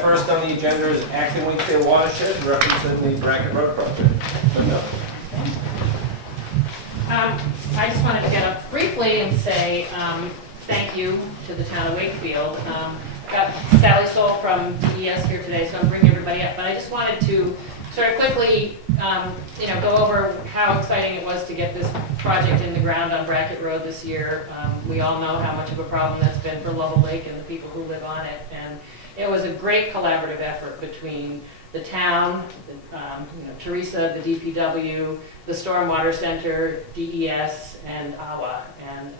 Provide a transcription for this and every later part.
first on the agenda is Acton Wakefield Watershed, referencing the Bracket Road project. Linda. I just wanted to get up briefly and say thank you to the town of Wakefield. Got Sally Soul from DES here today, so I'm bringing everybody up. But I just wanted to sort of quickly, go over how exciting it was to get this project in the ground on Bracket Road this year. We all know how much of a problem that's been for Lovell Lake and the people who live on it. And it was a great collaborative effort between the town, Teresa, the DPW, the Stormwater Center, DES, and AWA. And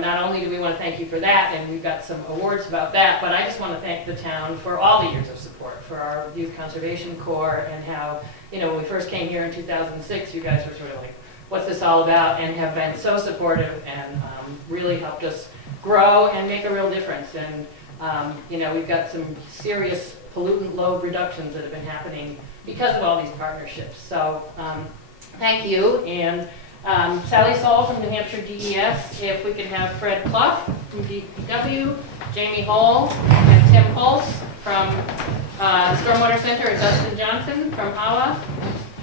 not only do we want to thank you for that, and we've got some awards about that, but I just want to thank the town for all the years of support for our Youth Conservation Corps, and how, when we first came here in 2006, you guys were sort of like, what's this all about, and have been so supportive and really helped us grow and make a real difference. And we've got some serious pollutant load reductions that have been happening because of all these partnerships. So thank you. And Sally Soul from New Hampshire DES, if we could have Fred Clough from DPW, Jamie Hole and Tim Pulse from Stormwater Center, and Dustin Johnson from AWA.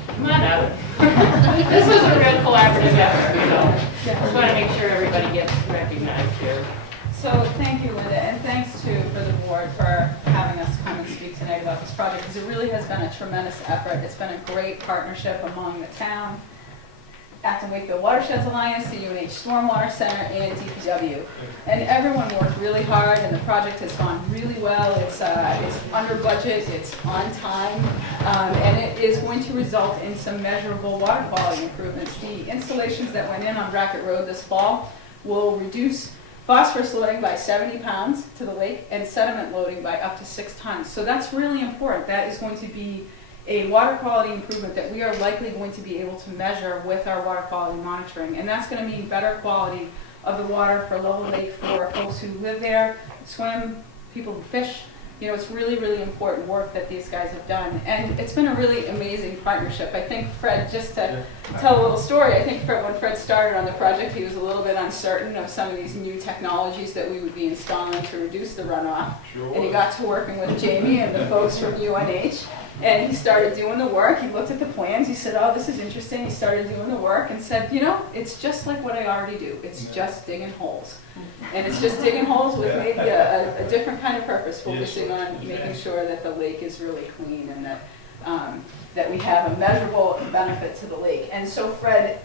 Come on up. This was a real collaborative effort, so just want to make sure everybody gets recognized here. So thank you, Linda, and thanks for the board for having us come and speak tonight about this project, because it really has been a tremendous effort. It's been a great partnership among the town, Acton Wakefield Watersheds Alliance, the UNH Stormwater Center, and DPW. And everyone worked really hard, and the project has gone really well. It's under budget, it's on time, and it is going to result in some measurable water quality improvements. The installations that went in on Bracket Road this fall will reduce phosphorus loading by 70 pounds to the lake and sediment loading by up to 6 tons. So that's really important. That is going to be a water quality improvement that we are likely going to be able to measure with our water quality monitoring. And that's going to mean better quality of the water for Lovell Lake for folks who live there, swim, people who fish. It's really, really important work that these guys have done. And it's been a really amazing partnership. I think Fred, just to tell a little story, I think when Fred started on the project, he was a little bit uncertain of some of these new technologies that we would be installing to reduce the runoff. Sure. And he got to working with Jamie and the folks from UNH. And he started doing the work. He looked at the plans. He said, oh, this is interesting. He started doing the work and said, it's just like what I already do. It's just digging holes. And it's just digging holes with maybe a different kind of purpose, focusing on making sure that the lake is really clean and that we have a measurable benefit to the lake. And so, Fred,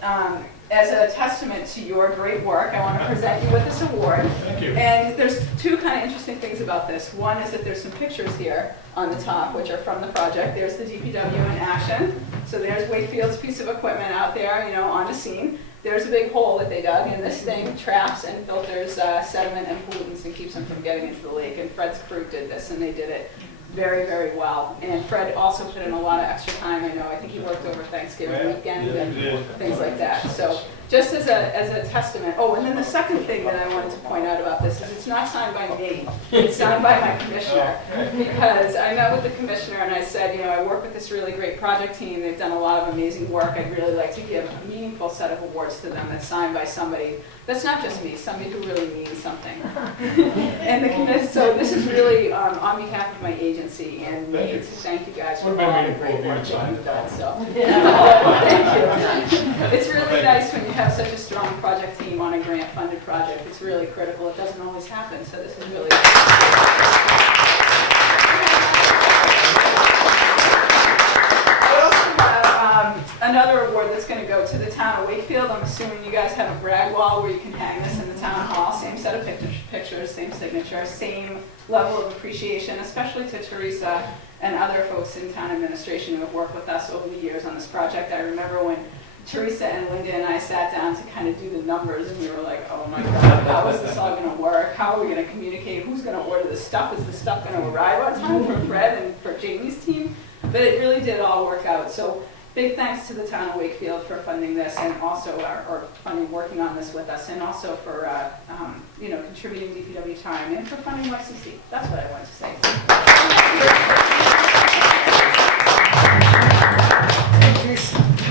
as a testament to your great work, I want to present you with this award. Thank you. And there's two kind of interesting things about this. One is that there's some pictures here on the top, which are from the project. There's the DPW in action. So there's Wakefield's piece of equipment out there, on the scene. There's a big hole that they dug, and this thing traps and filters sediment and pollutants and keeps them from getting into the lake. And Fred's crew did this, and they did it very, very well. And Fred also put in a lot of extra time. I think he worked over Thanksgiving weekend and things like that. So just as a testament. Oh, and then the second thing that I wanted to point out about this is it's not signed by me. It's signed by my commissioner. Because I met with the commissioner and I said, I work with this really great project team. They've done a lot of amazing work. I'd really like to give a meaningful set of awards to them that's signed by somebody that's not just me, somebody who really means something. And so this is really on behalf of my agency, and we need to thank you guys for all the great work that you've done. So thank you. It's really nice when you have such a strong project team on a grant-funded project. It's really critical. It doesn't always happen, so this is really another award that's going to go to the town of Wakefield. I'm assuming you guys have a brag wall where you can hang this in the town hall. Same set of pictures, same signature, same level of appreciation, especially to Teresa and other folks in town administration who have worked with us over the years on this project. I remember when Teresa and Linda and I sat down to kind of do the numbers, and we were like, oh my God, how is this all going to work? How are we going to communicate? Who's going to order this stuff? Is this stuff going to arrive on time from Fred and for Jamie's team? But it really did all work out. So big thanks to the town of Wakefield for funding this, and also working on this with us, and also for contributing DPW time, and for funding YCC. That's what I wanted to say.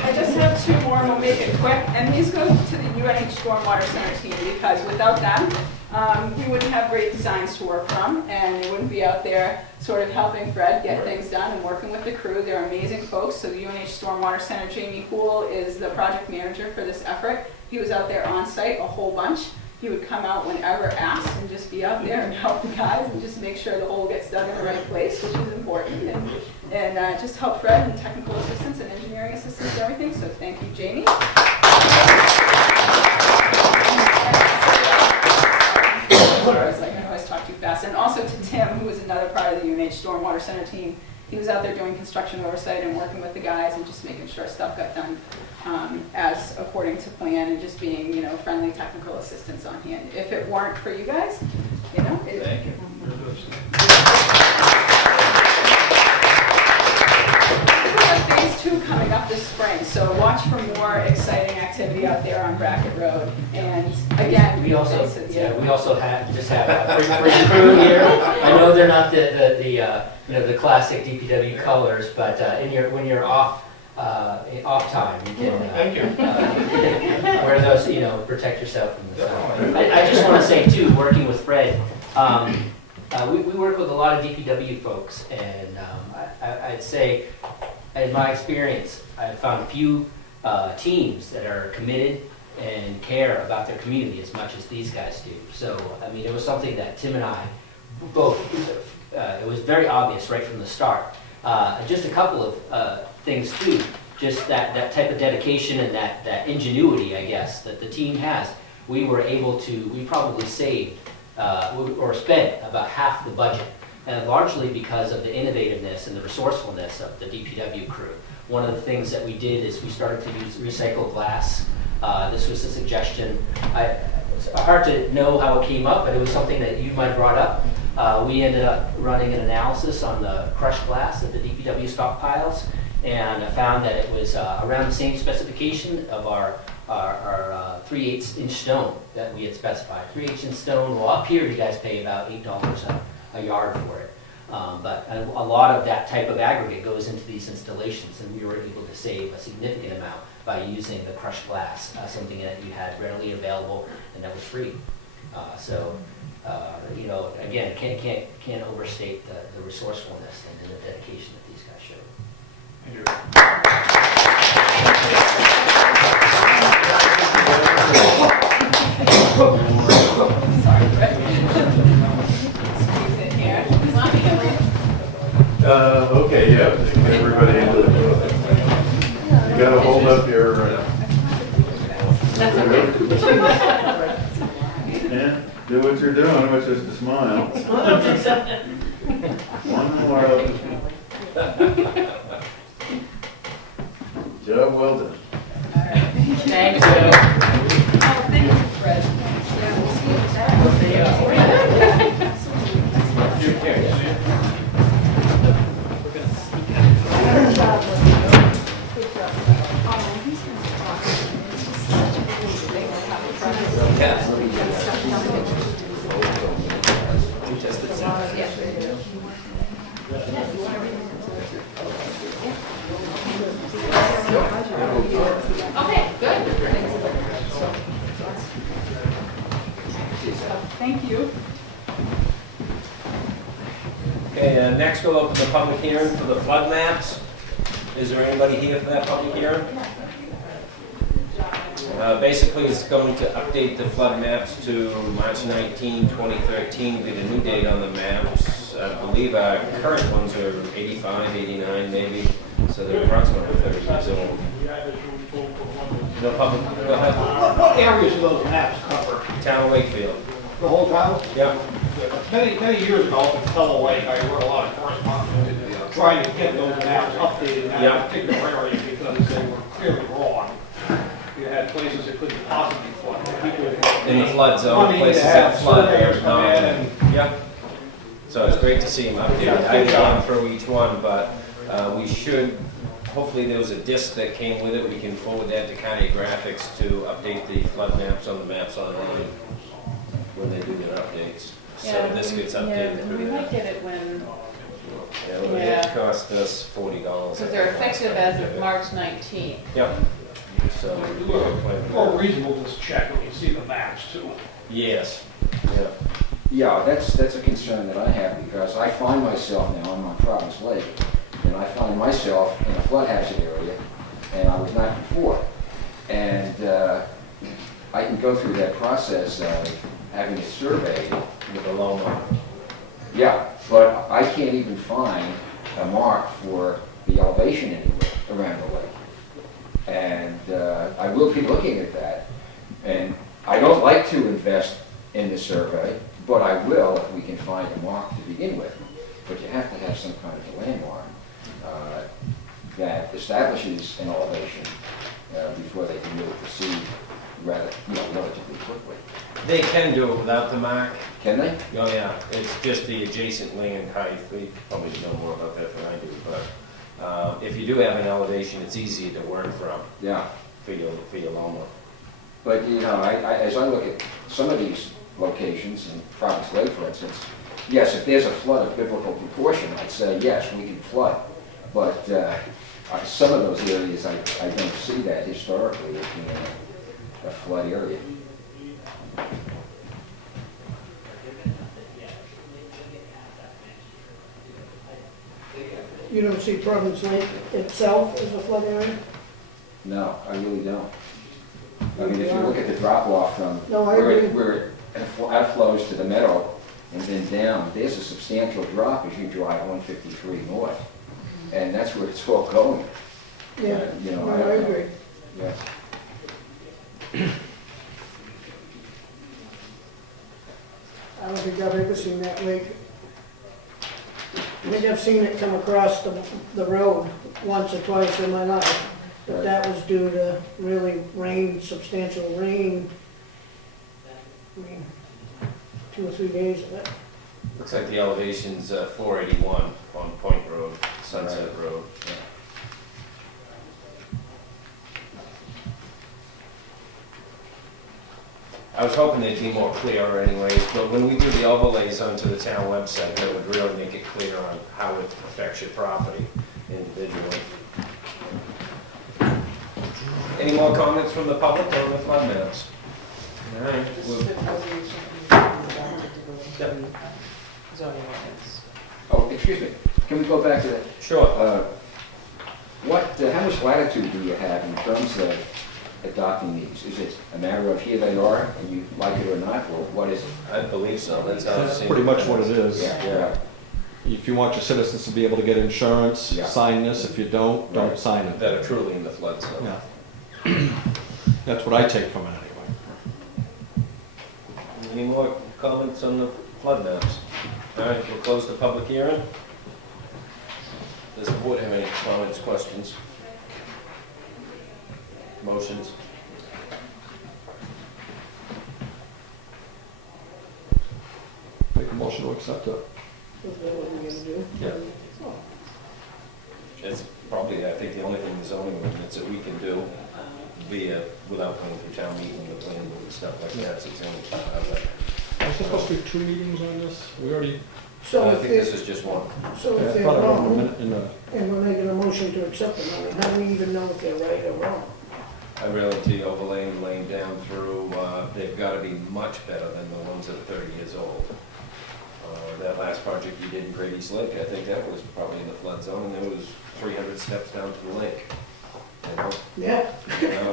I just have 2 more make it quick, and these go to the UNH Stormwater Center team, because without them, we wouldn't have great designs to work from, and they wouldn't be out there sort of helping Fred get things done and working with the crew. They're amazing folks. So the UNH Stormwater Center, Jamie Poole is the project manager for this effort. He was out there on site a whole bunch. He would come out whenever asked and just be out there and help the guys and just make sure the hole gets done in the right place, which is important, and just help Fred and technical assistance and engineering assistance and everything. So thank you, Jamie. I always talk too fast. And also to Tim, who was another part of the UNH Stormwater Center team. He was out there doing construction oversight and working with the guys and just making sure stuff got done as according to plan, and just being, friendly technical assistance on hand. If it weren't for you guys, Thank you. We have phase 2 coming up this spring, so watch for more exciting activity out there on Brackett Road. And again, we also have a crew here. I know they're not the classic DPW colors, but when you're off time, you can wear those, protect yourself from the sun. I just want to say too, working with Fred, we work with a lot of DPW folks, and I'd say, in my experience, I've found a few teams that are committed and care about their community as much as these guys do. So, it was something that Tim and I both, it was very obvious right from the start. Just a couple of things too, just that type of dedication and that ingenuity, I guess, that the team has. We probably saved or spent about half the budget, and largely because of the innovativeness and the resourcefulness of the DPW crew. One of the things that we did is we started to use recycled glass. This was a suggestion. It's hard to know how it came up, but it was something that you might have brought up. We ended up running an analysis on the crushed glass of the DPW stockpiles, and I found that it was around the same specification of our 3/8 inch stone that we had specified. 3/8 inch stone, well, up here you guys pay about $8 a yard for it. But a lot of that type of aggregate goes into these installations, and we were able to save a significant amount by using the crushed glass, something that you had readily available and that was free. Again, can't overstate the resourcefulness and the dedication that these guys showed. Thank you. sorry, Fred. Squeeze it here. Okay, yeah, everybody into the, you gotta hold up your, yeah, do what you're doing, which is to smile. One more. Job well done. Thank you. Oh, thank you, Fred. Yeah, we'll see you back. Okay, good. Thank you. Okay, next we'll open the public hearing for the flood maps. Is there anybody here for that public hearing? Basically, it's going to update the flood maps to March 19, 2013, get a new date on the maps. I believe our current ones are 85, 89 maybe, so they're approximately 30 years old. No public, go ahead. What areas do those maps cover? Town of Wakefield. The whole town? Yeah. Many years ago, up in Fellow Lake, I wrote a lot of correspondence trying to get those maps updated in Yeah. that particular area because they were clearly wrong. You had places that couldn't possibly flood. People In the flood zone, wanting to places have that flood. surveyors come in and Yeah. So it's great to see them updated. I haven't gone through each one, but we should, hopefully there was a disc that came with it. We can forward that to County Graphics to update the flood maps on the maps online when they do their updates. So this gets updated. We might get it when, Yeah, well, it cost us $40. because they're effective as of March 19th. Yep. So, More reasonable to check when you see the maps too. yes, yeah. Yeah, that's a concern that I have, because I find myself now, I'm on Providence Lake, and I find myself in a flood hazard area, and I was not before. And I can go through that process of having it surveyed. With a low mark. Yeah, but I can't even find a mark for the elevation anywhere around the lake. And I will be looking at that. And I don't like to invest in the survey, but I will if we can find a mark to begin with. But you have to have some kind of a landmark that establishes an elevation before they can really proceed relatively quickly. They can do it without the mark. Can they? Oh, yeah, it's just the adjacent land height. We probably know more about that than I do, but if you do have an elevation, it's easier to work from Yeah. for your Loma. But, you know, as I look at some of these locations, in Providence Lake, for instance, yes, if there's a flood of biblical proportion, I'd say, yes, we can flood. But some of those areas, I don't see that historically as being a flood area. You don't see Providence Lake itself as a flood area? No, I really don't. I mean, if you look at the drop-off from No, I where agree. it outflows to the meadow and then down, there's a substantial drop as you drive 153 north. And that's where it's all going. Yeah, You know, no, I I don't know. agree. Yeah. I don't think I've ever seen that lake. I think I've seen it come across the road once or twice in my life, but that was due to really rain, substantial rain. I mean, 2 or 3 days of it. Looks like the elevation's 481 on Point Road, Sunset Road. I was hoping they'd be more clear anyways, but when we do the overlays onto the town website, that would really make it clear on how it affects your property individually. Any more comments from the public on the flood maps? All right. Zoning ordinance. Oh, excuse me, can we go back to that? Sure. How much latitude do you have in terms of adopting these? Is it a matter of here they are and you like it or not, or what is it? I believe so, that's how I've That's seen it. pretty much what it is. Yeah. If you want your citizens to be able to get insurance, Yeah. sign this. If you don't, don't Right. sign it. That are truly in the flood zone. Yeah. That's what I take from it anyway. Any more comments on the flood maps? All right, we'll close the public hearing. Does the board have any comments, questions? Motions? Make a motion to accept it. Is that what we're gonna do? Yeah. It's probably, I think, the only thing in the zoning ordinance that we can do via, without going through town meeting, the planning board and stuff like that, so it's the only part of it. Are supposed to be 2 meetings on this? We already, So I if think this they, is just one. so I if they're thought I wrote a wrong, minute in the, and we're making a motion to accept them, I mean, how do we even know if they're right or wrong? I really overlay and laying down through, they've got to be much better than the ones that are 30 years old. That last project you did in Grady's Lake, I think that was probably in the flood zone, and there was 300 steps down to the lake. Yeah.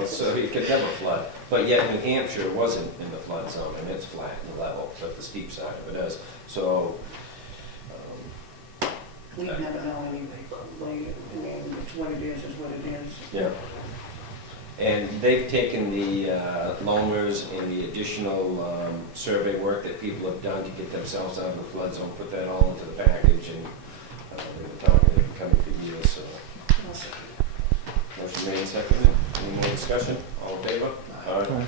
So you could never flood. But yet New Hampshire wasn't in the flood zone, and it's flat and level, but the steep side of it is. So, We never know anyway, I mean, it's what it is what it is. yeah. And they've taken the loaners and the additional survey work that people have done to get themselves out of the flood zone, put that all into the package, and they've been talking, they've been coming for years, so. Motion made and seconded. Any more discussion? All in favor? All right.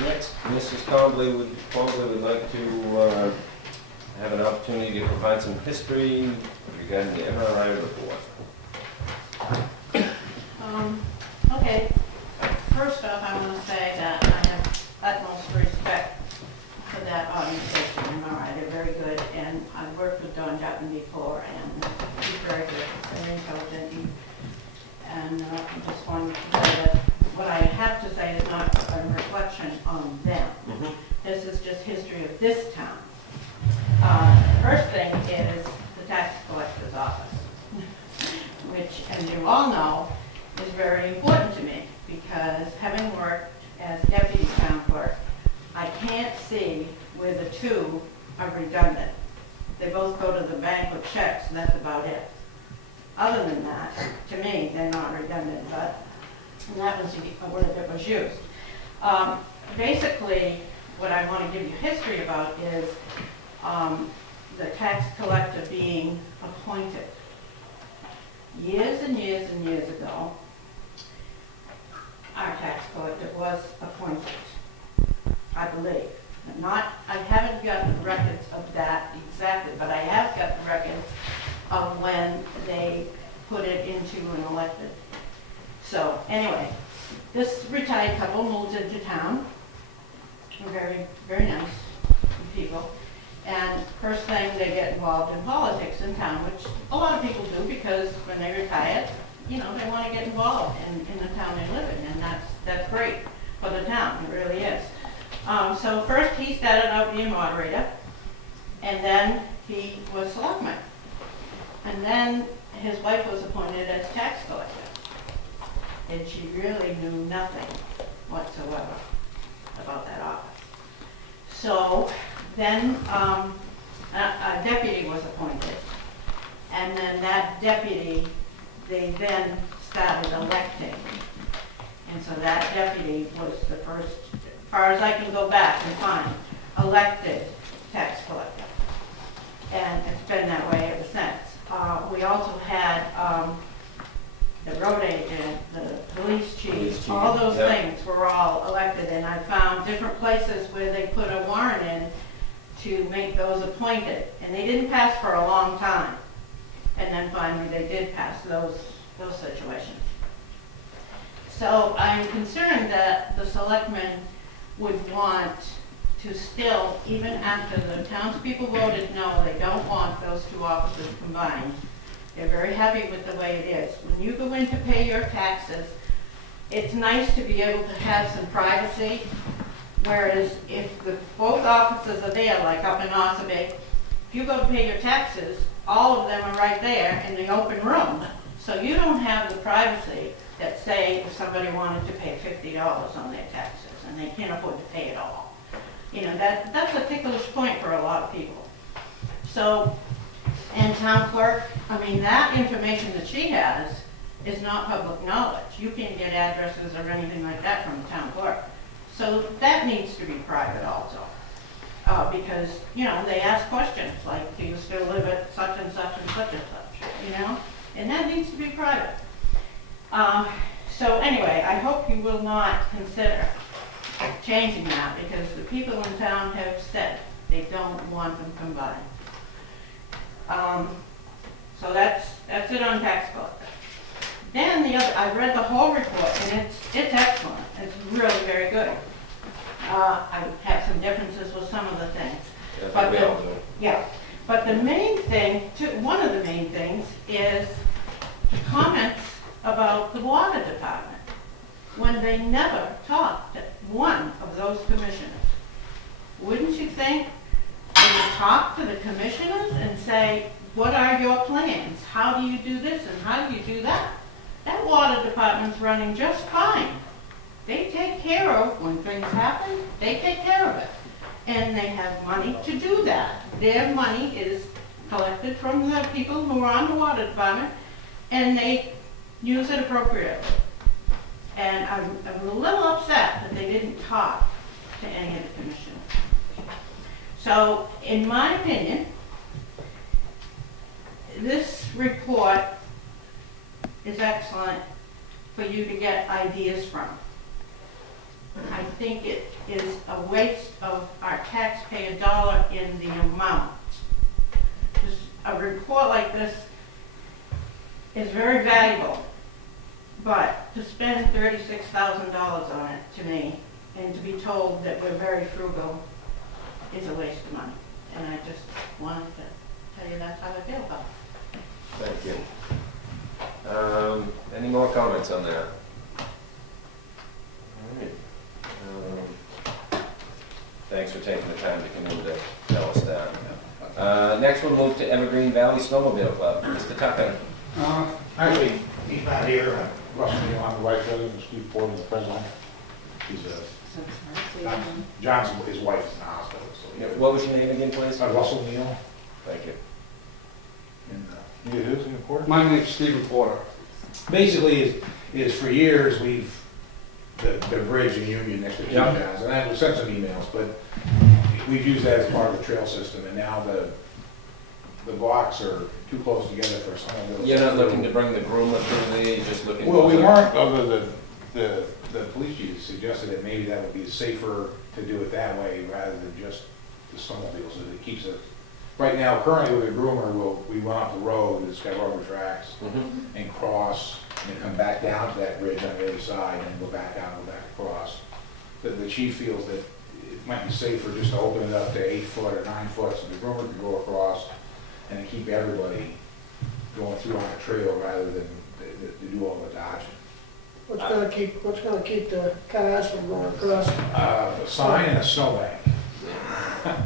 Next, Mrs. Cobley would like to have an opportunity to provide some history regarding the MRI report. Okay, first off, I want to say that I have utmost respect for that organization, MRI. They're very gotten before, and he's very good, very intelligent. And I just wanted to say that what I have to say is not a reflection on them. This is just history of this town. First thing is the tax collector's office, which, as you all know, is very important to me, because having worked as deputy town clerk, I can't see where the two are redundant. They both go to the bank with checks, and that's about it. Other than that, to me, they're not redundant, but that was a word that was used. Basically, what I want to give you history about is the tax collector being appointed. Years and years and years ago, our tax collector was appointed, I believe. I haven't got the records of that exactly, but I have got the records of when they put it into an elected. So anyway, this retired couple moved into town. Very, very nice people. And first thing, they get involved in politics in town, which a lot of people do, because when they retire, you know, they want to get involved in the town they live in, and that's great for the town, it really is. So first he started out being moderator, and then he was selectman. And then his wife was appointed as tax collector, and she really knew nothing whatsoever about that office. So then a deputy was appointed, and then that deputy, they then started electing. And so that deputy was the first, as far as I can go back and find, elected tax collector. And it's been that way ever since. We also had the road agent, the police chief, all those things were all elected, and I found different places where they put a warrant in to make those appointed, and they didn't pass for a long time. And then finally they did pass those situations. So I'm concerned that the selectmen would want to still, even after the townspeople voted no, they don't want those two offices combined. They're very happy with the way it is. When you go in to pay your taxes, it's nice to be able to have some privacy, whereas if both offices are there, like up in Ossabee, if you go to pay your taxes, all of them are right there in the open room. So you don't have the privacy that, say, if somebody wanted to pay $50 on their taxes and they can't afford to pay it all. You know, that's a ticklish point for a lot of people. So, and town clerk, I mean, that information that she has is not public knowledge. You can't get addresses or anything like that from the town clerk. So that needs to be private also. Because, you know, they ask questions like, do you still live at such and such and such and such, you know? And that needs to be private. So anyway, I hope you will not consider changing that, because the people in town have said they don't want them combined. So that's it on tax collector. Then the other, I read the whole report, and it's excellent. It's really very good. I have some differences with some of the things. But we all do. Yeah, but the main thing, one of the main things is the comments about the water department, when they never talked to one of those commissioners. Wouldn't you think they would talk to the commissioners and say, what are your plans? How do you do this and how do you do that? That water department's running just fine. They take care of, when things happen, they take care of it. And they have money to do that. Their money is collected from the people who are on the water department, and they use it appropriately. And I'm a little upset that they didn't talk to any of the commissioners. So, in my opinion, this report is excellent for you to get ideas from. I think it is a waste of our taxpayer dollar in the amount. Just a report like this is very valuable, but to spend $36,000 on it, to me, and to be told that we're very frugal, is a waste of money. And I just wanted to tell you and that's how I feel about it. Thank you. Any more comments on that? All right. Thanks for taking the time to come in to tell us that. Next we'll move to Evergreen Valley Snowmobile Club. Mr. Tucker. Actually, he's not here, Russell, you on the right side, and Steve Porter, the president. He's John's, his wife is in the hospital, so. Yeah, what was your name again, please? Russell Neal. Thank you. And, you is in the Porter? My name's Stephen Porter. Basically, is for years, the bridge in Union next to Towns, and I sent some emails, but we've used that as part of the trail system, and now the blocks are too close together for some of those. You're not looking to bring the groomer through there, you're just looking. Well, we weren't, other than the police chief suggested that maybe that would be safer to do it that way rather than just the snowmobiles, so it keeps it. Right now, currently with the groomer, we run up the road, it's got rubber tracks, and cross, and come back down to that bridge on the other side, and go back out and go back across. The chief feels that it might be safer just to open it up to 8 foot or 9 foot, so the groomer can go across, and then keep everybody going through on a trail rather than to do all the dodging. What's gonna keep the cars from going across? A sign and a snowbank.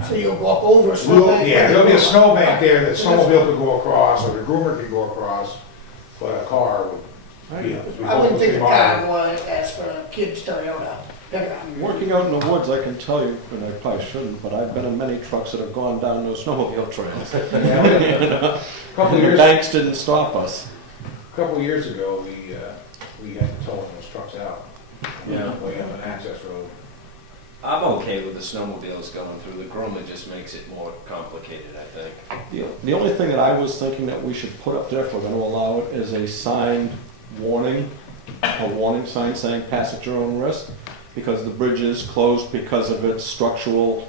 So you'll walk over a snowbank? Yeah, there'll be a snowbank there that snowmobile could go across, or the groomer could go across, but a car would be. I wouldn't think a car would ask for a kid's Toyota pickup. Working out in the woods, I can tell you, and I probably shouldn't, but I've been in many trucks that have gone down those snowmobile trails. Couple of years. Banks didn't stop us. A couple of years ago, we had to tow those trucks out. Yeah. Way up an access road. I'm okay with the snowmobiles going through, the groomer just makes it more complicated, I think. The only thing that I was thinking that we should put up there, if we're gonna allow it, is a signed warning, a warning sign saying pass at your own risk, because the bridge is closed because of its structural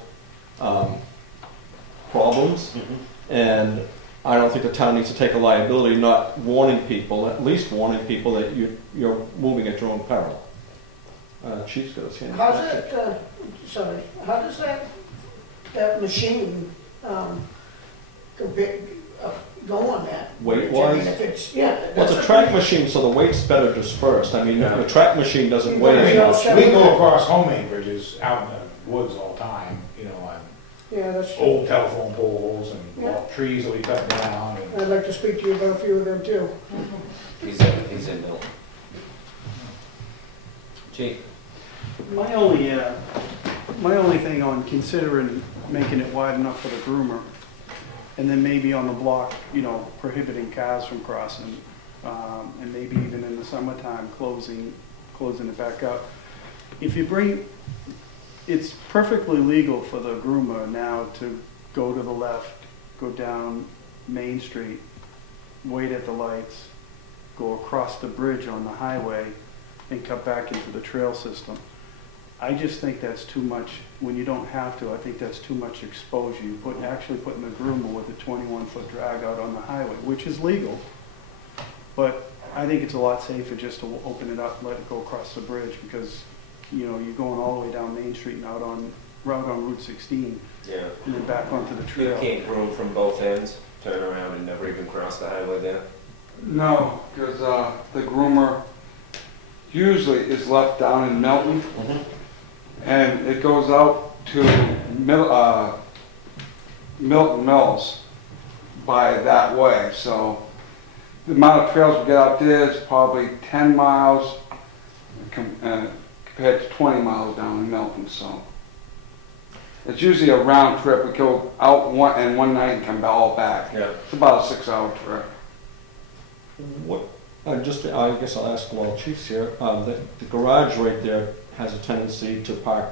problems. And I don't think the town needs to take a liability not warning people, at least warning people that you're moving at your own peril. Chief's got his hand. How's that, how does that machine, compare, go on that? Weight-wise? I mean, if it's, yeah. Well, it's a track machine, so the weight's better dispersed. I mean, the track machine doesn't weigh as much. We go across homemade bridges out in the woods all the time, you know, on Yeah, that's true. old telephone poles and Yeah. trees that we cut down. And I'd like to speak to you about a few of them too. He's in Milton. Chief? My only thing on considering making it wide enough for the groomer, and then maybe on the block, you know, prohibiting cars from crossing, and maybe even in the summertime, closing it back up. If you bring, it's perfectly legal for the groomer now to go to the left, go down Main Street, wait at the lights, go across the bridge on the highway, and cut back into the trail system. I just think that's too much, when you don't have to, I think that's too much exposure. You actually putting the groomer with a 21-foot drag out on the highway, which is legal, but I think it's a lot safer just to open it up and let it go across the bridge, because, you know, you're going all the way down Main Street and out on Route 16, Yeah. and then back onto the You trail. can't groom from both ends, turn around and never even cross the highway there? No, because the groomer usually is left down in Milton, and it goes out to Milton Mills by that way. So the amount of trails we get out there is probably 10 miles compared to 20 miles down in Milton. So it's usually a round trip. We go out one night and come all back. Yeah. It's about a 6-hour trip. What, I guess I'll ask while Chief's here, the garage right there has a tendency to park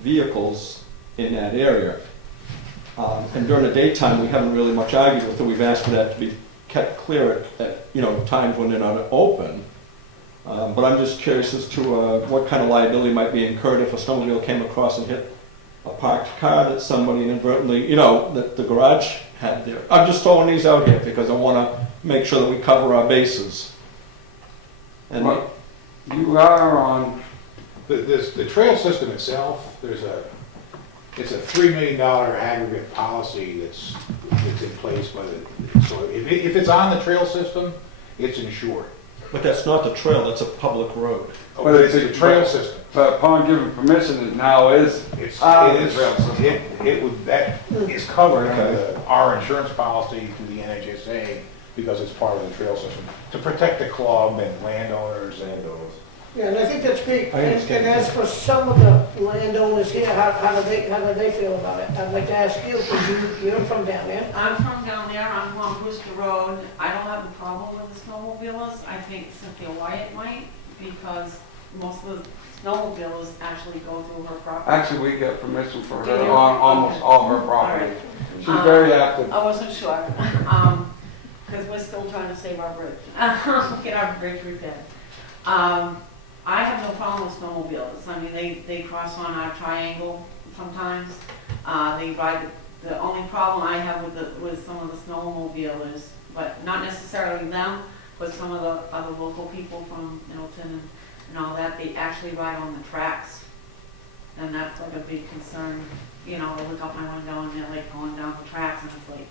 vehicles in that area. And during the daytime, we haven't really much argued with it. We've asked for that to be kept clear at times when they're not open. But I'm just curious as to what kind of liability might be incurred if a snowmobile came across and hit a parked car that somebody inadvertently, that the garage had there. I'm just throwing these out here because I want to make sure that we cover our bases. And Well, you are on, the trail system itself, there's it's a $3 million aggregate policy that's in place by the, so if it's on the trail system, it's insured. But that's not the trail, that's a public road. But it's a trail system. But upon giving permission, it now is on the trail system. That is covered under our insurance policy through the NHSA because it's part of the trail system, to protect the club and landowners and those. Yeah, and I think that's big. I And understand. as for some of the landowners here, how do they feel about it? I'd like to ask you, because you're from down there. I'm from down there, I'm on Worcester Road. I don't have a problem with the snowmobilers. I think Cynthia Wyatt might, because most of the snowmobilers actually go through her property. Actually, we get permission for Do her you? on almost Okay. all her property. All right. She's very active. I wasn't sure, because we're still trying to save our bridge, get our bridge repaired. I have no problem with snowmobiles. I mean, they cross on our triangle sometimes. They ride, the only problem I have with some of the snowmobilers, but not necessarily them, but some of the other local people from Middleton and all that, they actually ride on the tracks. And that's like a big concern. You know, I look out my window and they're like going down the tracks and it's like,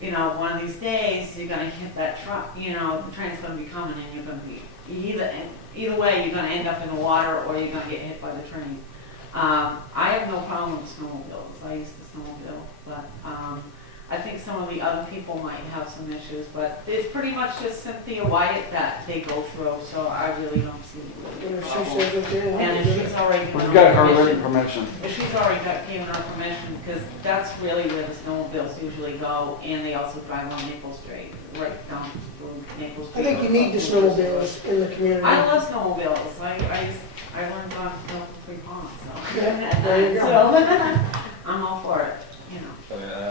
you know, one of these days you're gonna hit that truck, you know, the train's gonna be coming and you're gonna be, either way, you're gonna end up in the water or you're gonna get hit by the train. I have no problem with snowmobiles. I used to snowmobile, but I think some of the other people might have some issues, but it's pretty much just Cynthia Wyatt that they go through, so I really don't see And a if she problem. says okay, And if she's already given We've got her permission, written permission. if she's already given her permission, because that's really where the snowmobiles usually go, and they also drive on Maple Street, right down through Maple I Street. think you need the snowmobiles in the community. I love snowmobiles. I learned on Free Pond, so. Yeah, there you go. So, I'm all for it, you know.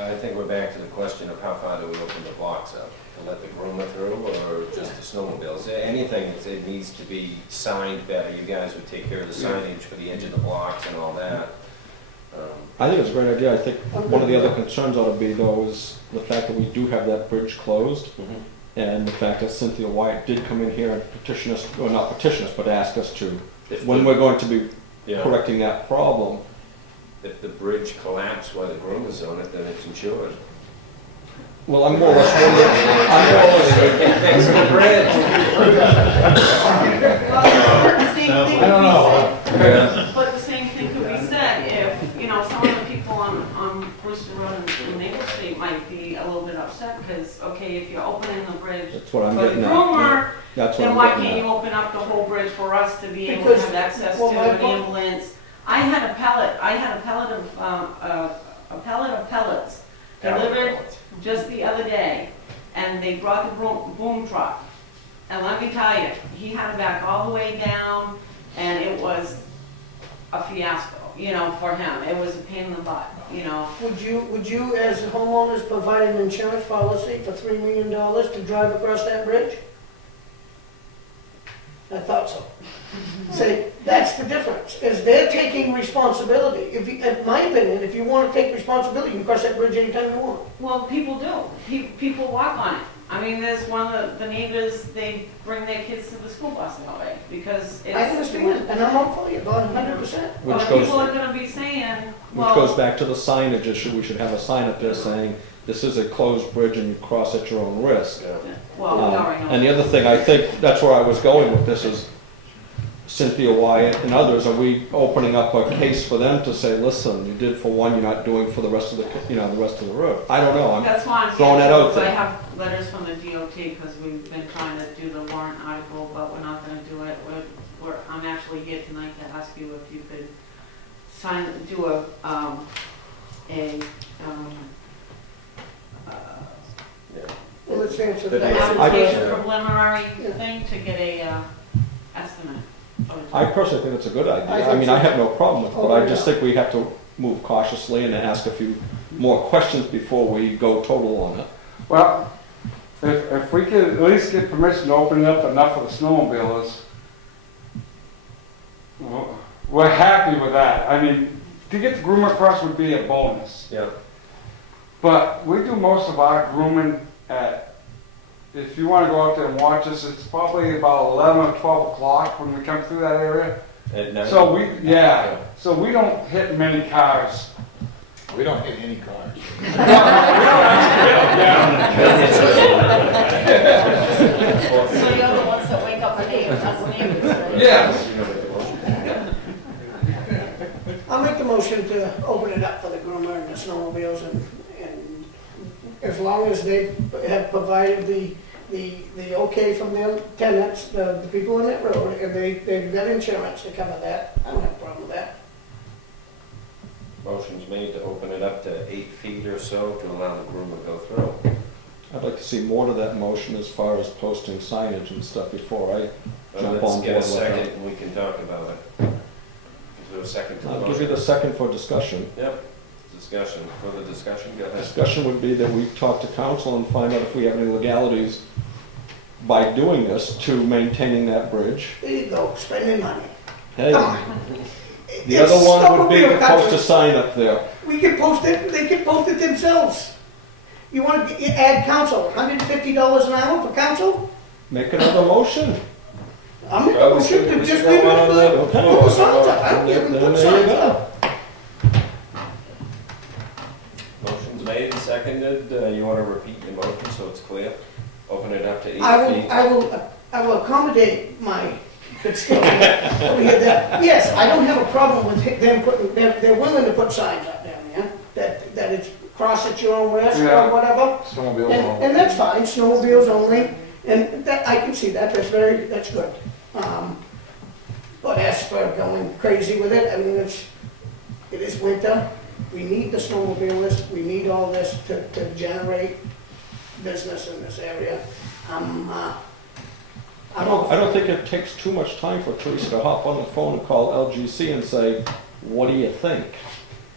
I think we're back to the question of how far do we open the blocks up? To let the groomer through or just the snowmobiles? Anything that needs to be signed better, you guys would take care of the signage for the edge of the blocks and all that. I think it's a great idea. I think one of the other concerns ought to be though is the fact that we do have that bridge closed. And the fact that Cynthia White did come in here and petition us, or not petition us, but ask us to, when we're going to be correcting that problem. If the bridge collapsed while the groomer's on it, then it's insured. Well, I'm more or less wondering, Fix the bridge. Well, the same thing I don't could be know. said, but the same thing could be said if, you know, some of the people on Brewster Road and Maple Street might be a little bit upset, because, okay, if you're opening the bridge that's what I'm for the getting at. groomer, That's what then I'm why getting can't at. you open up the whole bridge for us to be able to Because, have access to well, my an point- ambulance? I had a pellet of pellets delivered just the other day, and they brought the boom truck. And let me tell you, he had to back all the way down, and it was a fiasco, you know, for him. It was a pain in the butt, you know. Would you, as homeowners, provide an insurance policy for $3 million to drive across that bridge? I thought so. Say, that's the difference, is they're taking responsibility. In my opinion, if you want to take responsibility, you can cross that bridge anytime you want. Well, people do. People walk on it. I mean, there's one of the neighbors, they bring their kids to the school bus that way, because it's. I understand, and I'm all for you, about 100%. Which But goes, people are gonna be saying, which goes well, back to the signage issue. We should have a sign up there saying, this is a closed bridge and you cross at your own risk. well, we already know. And the other thing, I think, that's where I was going with this is Cynthia Wyatt and others, are we opening up a case for them to say, listen, you did for one, you're not doing for the rest of the, the rest of the road? I don't know. That's why I'm throwing saying, that out because I there. have letters from the DOT, because we've been trying to do the warrant article, but we're not gonna do it. I'm actually here tonight to ask you if you could do a Well, let's answer The the that. application preliminary thing to get a estimate. I personally think it's a good I idea. I think mean, so. I have no problem with it, but Oh, I just yeah. think we have to move cautiously and ask a few more questions before we go total on it. Well, if we could at least get permission to open it up enough for the snowmobilers, we're happy with that. I mean, to get the groomer across would be a bonus. Yeah. But we do most of our grooming at, if you want to go out there and watch us, it's probably about 11 or 12 o'clock when we come through that area. At night? So so we don't hit many cars. We don't hit any cars. So you're the ones that wake up and us neighbors, right? Yes. I'll make the motion to open it up for the groomer and the snowmobiles, and as long as they have provided the okay from their tenants, the people on that road, and they've got insurance to cover that, I don't have a problem with that. Motion's made to open it up to 8 feet or so to allow the groomer to go through. I'd like to see more to that motion as far as posting signage and stuff before I jump Let's on get board a with second that. and we can talk about it. Is there a second to the I'll motion? give you the second for discussion. Yep, discussion, further discussion, go ahead. Discussion would be that we talk to council and find out if we have any legalities by doing this to maintaining that bridge. There you go, spending money. Hey, Come on. the It's other one would be snowmobile to post a country. sign up there. We can post it, they can post it themselves. You want to add council, $150 an hour for council? Make another motion. I'm in Well, we motion should- to we just should leave it go on at the- the, put the signs up, I don't care, Then we put there you signs go. up. Motion's made and seconded, you wanna repeat your motion so it's clear? Open it up to 8 feet. I will accommodate my constituents over here that, yes, I don't have a problem with them putting, they're willing to put signs up down there, that it's cross at your own risk Yeah. or whatever. Snowmobiles only. And that's fine, snowmobiles only, and that, I can see that, that's good. But as for going crazy with it, I mean, it is winter, we need the snowmobilists, we need all this to generate business in this area. I don't think it takes too much time for Teresa to hop on the phone and call LGC and say, what do you think?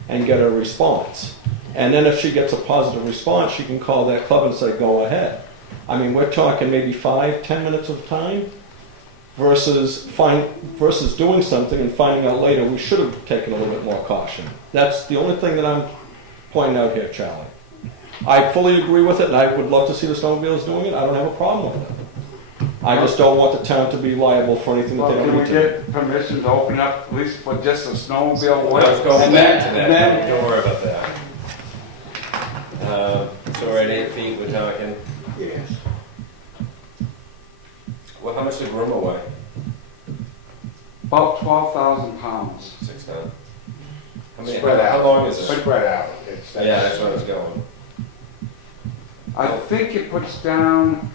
And get a response. And then if she gets a positive response, she can call that club and say, go ahead. I mean, we're talking maybe 5-10 minutes of time versus doing something and finding out later we should have taken a little bit more caution. That's the only thing that I'm pointing out here, Charlie. I fully agree with it, and I would love to see the snowmobiles doing it. I don't have a problem with it. I just don't want the town to be liable for anything that Well, they can don't we need to. get permission to open up at least for just a snowmobile? Let's go And back to then- that, don't worry about that. So we're at 8 feet, we're talking, Yes. well, how much did groomer weigh? About 12,000 pounds. 6 ton? How many, Spread out. how long is it? Spread out. Yeah, that's where I was going. I think it puts down,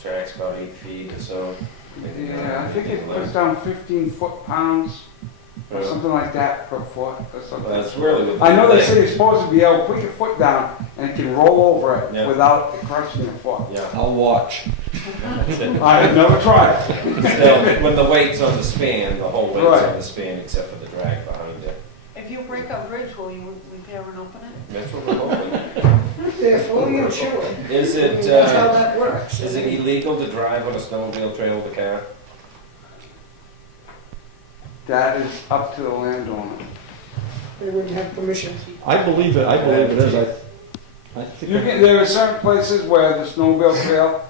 Track's about 8 feet or so. Maybe yeah, I think it less. puts down 15 foot-pounds or something like that per foot or something. Well, that's really what. I know they say you're supposed to be able to put your foot down and it can roll over Yeah. it without it crushing your foot. Yeah. I'll watch. That's it. I have never tried. Still, when the weight's on the span, the whole weight's Right. on the span except for the drag behind it. If you break a bridge, will you repair and open it? That's what we're hoping. They're fully insured. Is I it, mean, that's how that works. is it illegal to drive on a snowmobile trail with a car? That is up to the landowner. They wouldn't have permission. I believe it is. I think. There are certain places where the snowmobile trail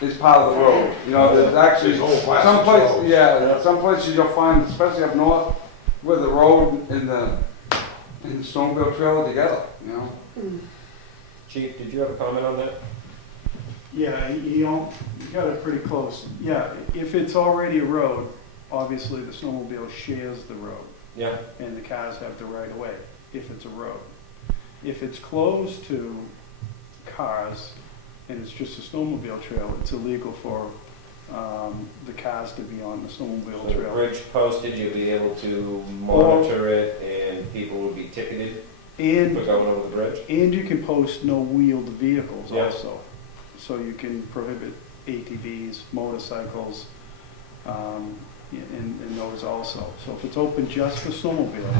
is part of the road. You know, there's actually, There's whole class some of places, trails. yeah, some places you'll find, especially up north, where the road and the snowmobile trail are together, you know? Chief, did you have a comment on that? Yeah, you got it pretty close. Yeah, if it's already a road, obviously the snowmobile shares the road, Yeah. and the cars have the right of way, if it's a road. If it's closed to cars, and it's just a snowmobile trail, it's illegal for the cars to be on the So snowmobile the trail. bridge posted, you'll be able to monitor it and people will be ticketed for And, going over the bridge? and you can post no wheeled vehicles Yeah. also. So you can prohibit ATVs, motorcycles, in those also. So if it's open just for snowmobile,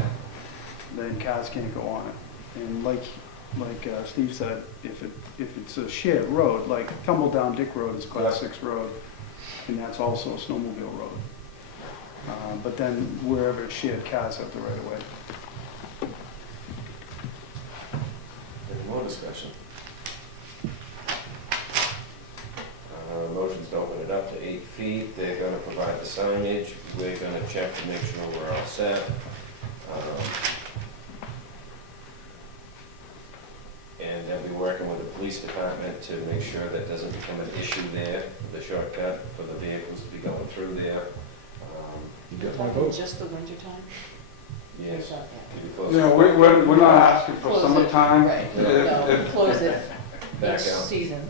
then cars can't go on it. And like Steve said, if it's a shared road, like Tumble Down Dick Road is Class 6 road, and that's also a snowmobile road. But then wherever it's shared, cars have the right of way. Any more discussion? Motion's to open it up to 8 feet. feet, they're gonna provide the signage, we're gonna check to make sure we're all set. And they'll be working with the police department to make sure that doesn't become an issue there, the shortcut for the vehicles to be going through there. You got my vote. Just the winter time? Yes. Okay. You Keep it close. know, we're not asking for Close it, summertime. right. If- Close it Back each out. season.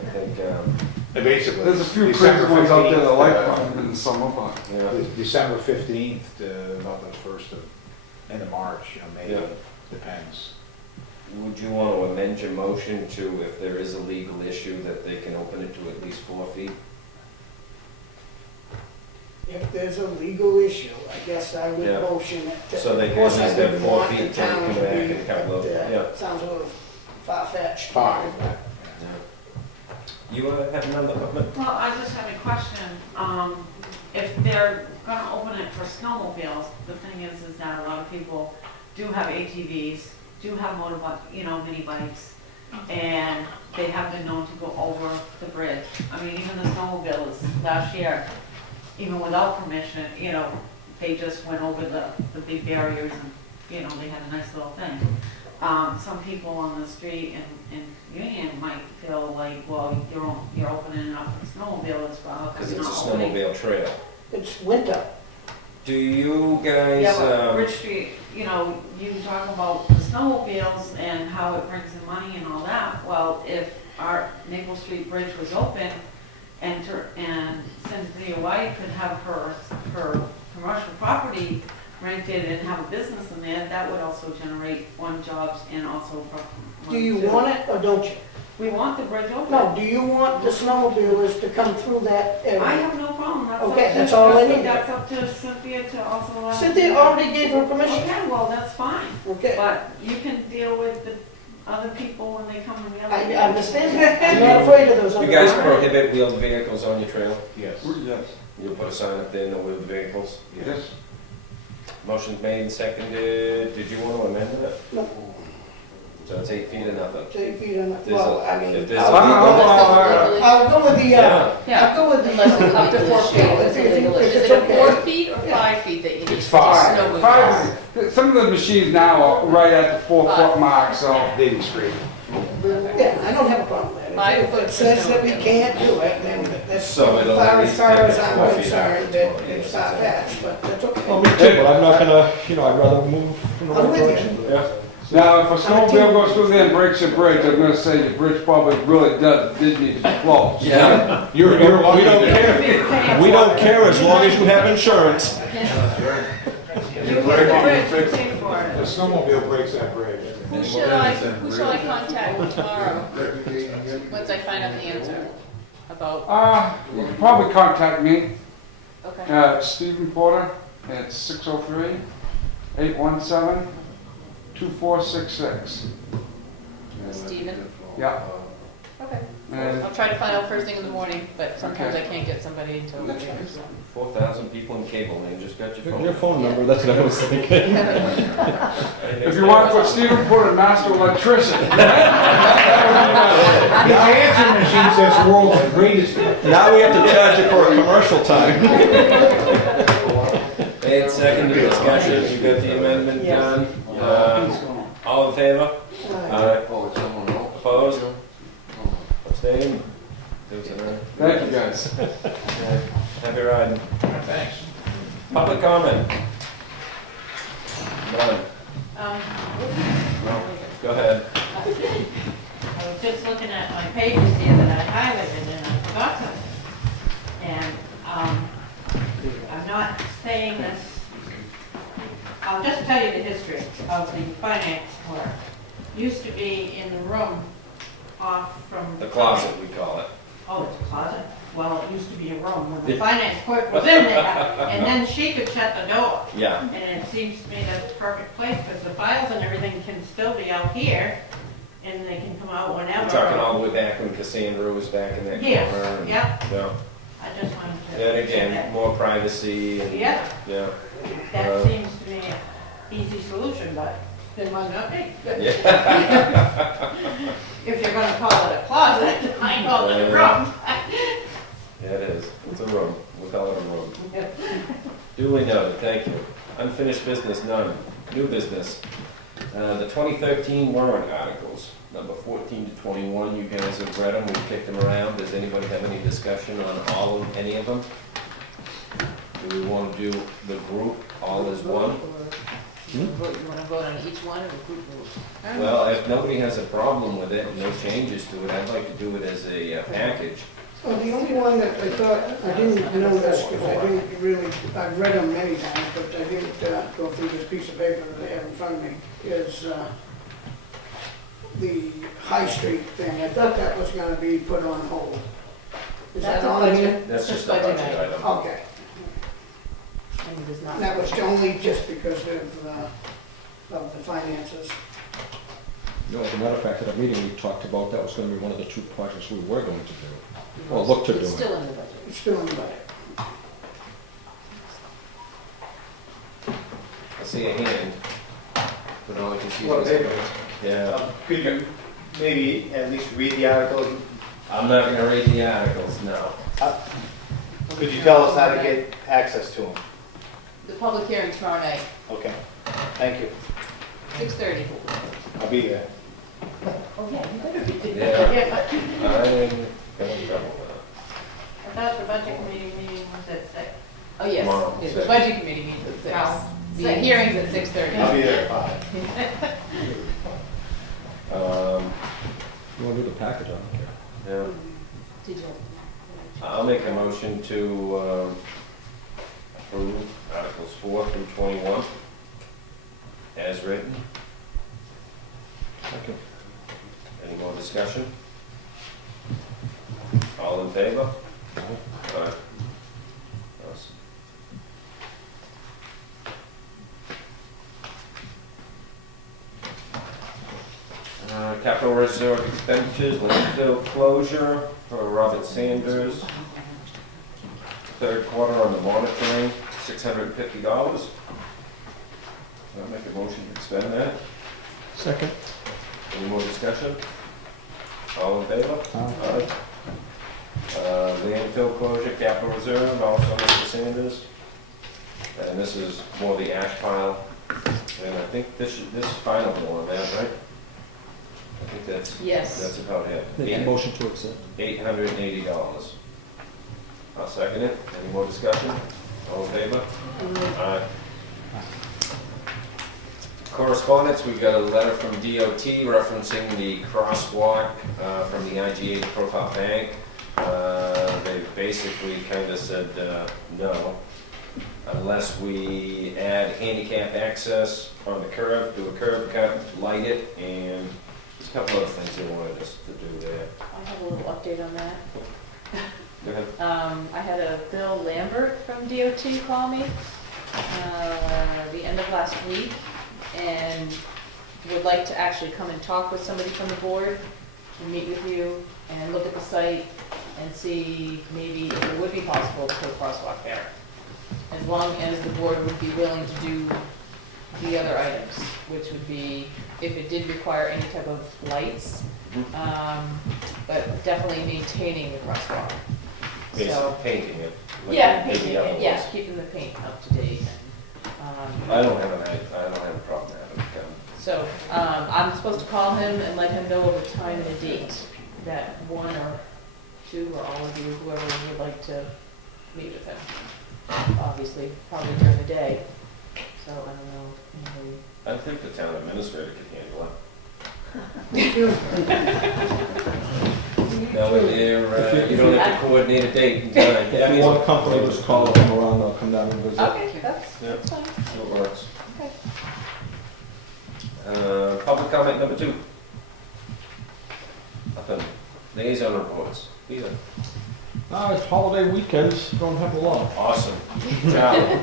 I think, And basically. There's a few December crazy ones out there that 15th, like running in the summer, but. yeah, December 15th, about the first of, end of March, maybe, Yeah. depends. would you want to amend your motion to, if there is a legal issue, that they can open it to at least 4 feet? If there's a legal issue, I guess I would Yeah. motion it. So they Of can course, at I least have would 4 want the feet till you town come to back be, and couple of, but, yeah. sounds a little far-fetched. Fine. You have another comment? Well, I just have a question. If they're gonna open it for snowmobiles, the thing is that a lot of people do have ATVs, do have motorbike, mini bikes, and they have been known to go over the bridge. I mean, even the snowmobiles last year, even without permission, they just went over the big barriers and, they had a nice little thing. Some people on the street in Union might feel like, well, you're opening it up for snowmobile as well. Because it's a not opening- snowmobile trail. It's winter. Do you guys, Yeah, but Bridge Street, you talk about the snowmobiles and how it brings in money and all that. Well, if our Maple Street Bridge was open and Cynthia White could have her commercial property rented and have a business in there, that would also generate jobs and also. Do you want it or don't you? We want the bridge open. No, do you want the snowmobilers to come through that I area? have no problem. Okay, that's all I need. That's up to Cynthia to also allow. Cynthia already gave her permission. Okay, well, that's fine. Okay, But you can deal with the other people when they come in the other. I understand that. I'm not afraid of those other you guys people. prohibit wheeled vehicles on your trail? Yes. Yes, You'll put a sign up there, no wheeled vehicles? yes. Motion's made and seconded. Did you want to amend it? No. So it's 8 feet or nothing? 8 feet on the, There's well, a- I mean, if there's I'll a go- I'll go with the, Yeah. I'll go with the. Unless it's up to 4 feet, it's If illegal. if Is it's it okay. 4 feet or 5 feet that you need? It's 5. Snow Five, some of the machines now are right at the 4-foot mark, so. Davy Street. Yeah, I don't have a problem with that. 5 If foot it says for that we snowmobile. can't do it, then that's, So as it'll far at as least far make as it I'm 4 feet concerned, out. that it's far-fetched, but that's Well, okay. me too, but I'm not gonna, I'd rather move in the I'm right with you. direction. Yeah. Now, if a snowmobile goes through there and breaks a bridge, I'm gonna say the bridge probably really did need to be closed. Yeah. We don't care. We don't care as long as you have insurance. You pay the bridge, you pay for The it. snowmobile breaks that bridge. Who shall I contact tomorrow, once I find out the answer about, You can probably contact me, okay. Stephen Porter, at 603-817-2466. Stephen? Yeah, Okay. and I'll try to find out first thing in the morning, but sometimes I can't get somebody until later. 4,000 people in cable, and you just got your phone. Your phone number, that's what I was thinking. if you want to put Stephen Porter, master electrician. His answering machine says world's greatest. Now we have to charge you for a commercial time. Made second discussion, you got the amendment done? All in favor? Aye. Opposed? Abstained? Thank you, guys. Happy riding. Thanks. Public comment? None. No. Go ahead. I was just looking at my pages here that I highlighted and I forgot something. And, I'm not saying this, I'll just tell you the history of the finance clerk. Used to be in the room off from. The closet, we call it. Oh, it's a closet? Well, it used to be a room when the finance clerk was in there, and then she could shut the door. Yeah. And it seems to me that's the perfect place, because the files and everything can still be out here, and they can come out whenever. We're talking all the way back when Cassandra was back in that corner. Yes, and- yep. Yeah. I just wanted to. And again, more privacy and. Yeah. Yeah. That seems to me an easy solution, but it might not be. Yeah. If you're gonna call it a closet, I call it a room. Yeah, it is. Duly noted, thank you. Unfinished business, none. New business. The 2013 warrant articles, number 14 to 21, you guys have read them, we've kicked them around. Does anybody have any discussion on any of them? Do we want to do the group all as one? You want to vote on each one or the group vote? Well, if nobody has a problem with it, and no changes to it, I'd like to do it as a package. Well, the only one that I thought, I didn't notice, because I didn't really, I've read them many times, but I didn't go through this piece of paper that I have in front of me, is the High Street thing. I thought that was gonna be put on hold. Is That's that a on budget. here? That's just a budget budget item. item. Okay. And it does not. That was only just because of the finances. You know, as a matter of fact, at a meeting we talked about, that was gonna be one of the 2 projects we were going to do, or look to do. It's still in the budget. It's still in the budget. I see a hand, but all I can see Well, is... David, Yeah, could you maybe at least read the article? I'm not gonna read the articles, no. Could you tell us how to get access to them? The public hearing tomorrow night, Okay, thank you. 6:30. I'll be there. Oh, yeah, you better be Yeah. I'm gonna trouble with I thought the budget committee meeting was at 6. Oh, yes, Tomorrow, yes, six. the budget committee meets at 6. Oh, The six. hearing's at 6:30. I'll be there at 5. it. You wanna do the package, I don't care. Yeah. Did you? I'll make a motion to approve Articles 4 through 21 as written. Okay. Any more discussion? All in favor? Aye. Yes. Capital reserve expenditures, landfill closure for Robert Sanders. Third quarter on the monitoring, $650. I'll make a motion to expend that. Second. Any more discussion? All in favor? Aye. Landfill closure, capital reserve, also Mr. Sanders. And this is more the ash pile. And I think this final one on that, right? I think that's Yes. about it. Make a motion to accept. $880. I'll second it. Any more discussion? All in favor? Aye. Correspondence, we got a letter from DOT referencing the crosswalk from the IGA Profile Bank. They basically kind of said no, unless we add handicap access on the curb, do a curb cut, light it, and there's a couple other things they wanted us to do there. I have a little update on that. Go ahead. I had a Bill Lambert from DOT call me the end of last week and would like to actually come and talk with somebody from the board and meet with you and look at the site and see maybe if it would be possible to put a crosswalk there. As long as the board would be willing to do the other items, which would be if it did require any type of lights, but definitely maintaining the crosswalk. Basically So, painting it. like yeah, maybe painting other it, yeah, ones. keeping the paint up to date. I don't have a problem having it done. So, I'm supposed to call him and let him know of a time and a date that one or two or all of you, whoever would like to meet with him. Obviously, probably during the day, so I don't know. Maybe- I think the town administrator could handle it. That way there, you don't have to coordinate a date and time. If you want a company, just call them around, they'll come down and visit. Okay, that's Yeah. fine. It works. Okay. Public comment number 2. Nothing. Liaison reports. Peter. It's holiday weekends, don't have a lot. Awesome. Charlie.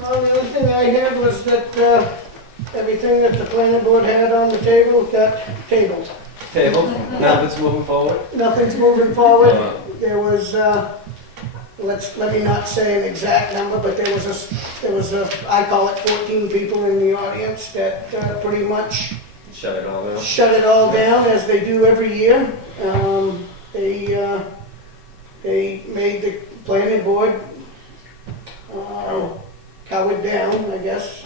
Well, the only thing I heard was that everything that the planning board had on the table got tabled. Table. Now it's moving forward. Nothing's moving forward. There was, let me not say an exact number, but there was a, I call it 14 people in the audience that pretty much Shut it all down. shut it all down as they do every year. They made the planning board cowered down, I guess,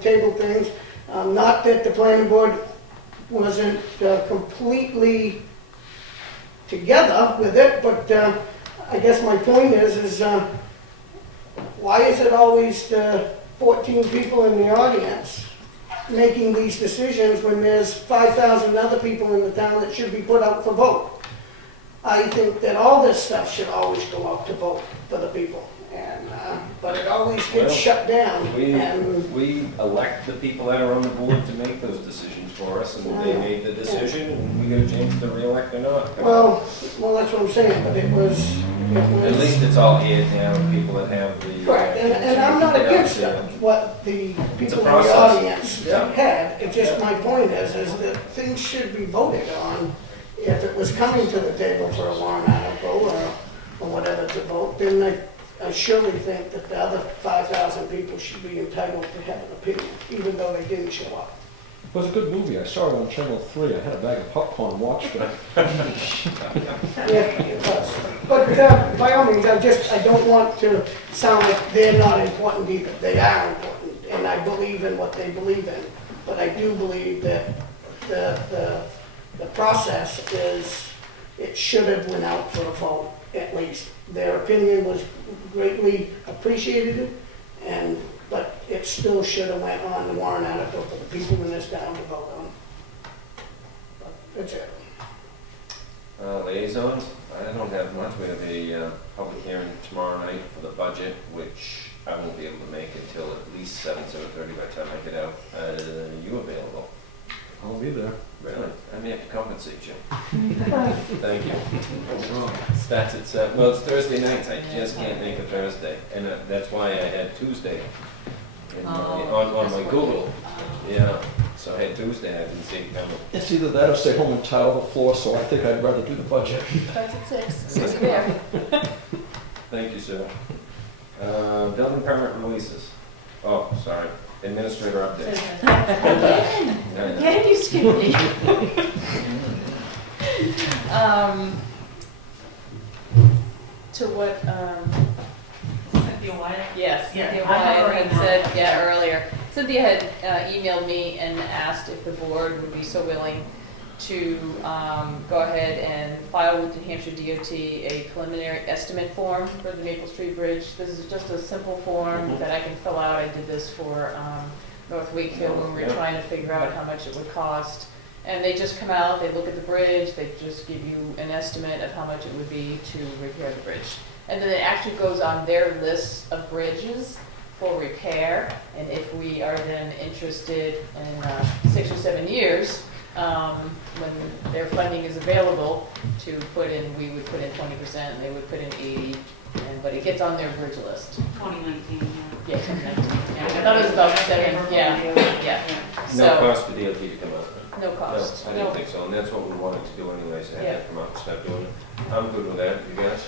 table things. Not that the planning board wasn't completely together with it, but I guess my point is why is it always the 14 people in the audience making these decisions when there's 5,000 other people in the town that should be put out for vote? I think that all this stuff should always go out to vote for the people, and but it always gets Well, shut down. And We elect the people that are on the board to make those decisions for us, and they made the decision, and we got a chance to re-elect or not. well, that's what I'm saying. But it was. At least it's all aired now, and people that have the. Correct, and I'm not against what the It's a people in the process. audience Yeah. had. It's just my point is that things should be voted on. If it was coming to the table for a warrant article or whatever to vote, then I surely think that the other 5,000 people should be entitled to have an opinion, even though they didn't show up. It was a good movie. I saw it on Channel 3. I had a bag of popcorn and watched it. Yeah, it was. But by all means, I don't want to sound like they're not important either. They are important, and I believe in what they believe in. But I do believe that the process is, it should have went out for a vote, at least. Their opinion was greatly appreciated, but it still should have went on the warrant article for the people in this town to vote on. But that's it. Liaisons, I don't have much. We have a public hearing tomorrow night for the budget, which I won't be able to make until at least 7:30 by the time I get out. Are you available? I'll be there. Really? I may have to compensate you. Thank you. Starts at 7. Well, it's Thursday nights. I just can't make a Thursday. And that's why I had Tuesday on my Google. Yeah. So I had Tuesday. I didn't see it coming. It's either that or stay home and tile the floor, so I think I'd rather do the budget. Starts at 6, so there. Thank you, sir. Building permit releases. Oh, sorry. Administrator update. Again, you skipped me. To what, Cynthia Wyatt? yes, Yeah, Cynthia I have Wyatt had already said, earlier. Cynthia had emailed me and asked if the board would be so willing to go ahead and file with New Hampshire DOT a preliminary estimate form for the Maple Street Bridge. This is just a simple form that I can fill out. I did this for North Wakefield when we were trying to figure out how much it would cost. And they just come out, they look at the bridge, they just give you an estimate of how much it would be to repair the bridge. And then it actually goes on their list of bridges for repair. And if we are then interested in 6 or 7 years, when their funding is available to put in, we would put in 20% and they would put in 80%, but it gets on their bridge list. 2019, Yeah, 2019. Yeah, I thought it was about 7, yeah. No So, cost for DOT to come out. no No, cost. I didn't think so, and that's what we wanted to do anyways, to have them come out and start doing it. I'm good with that, you guys?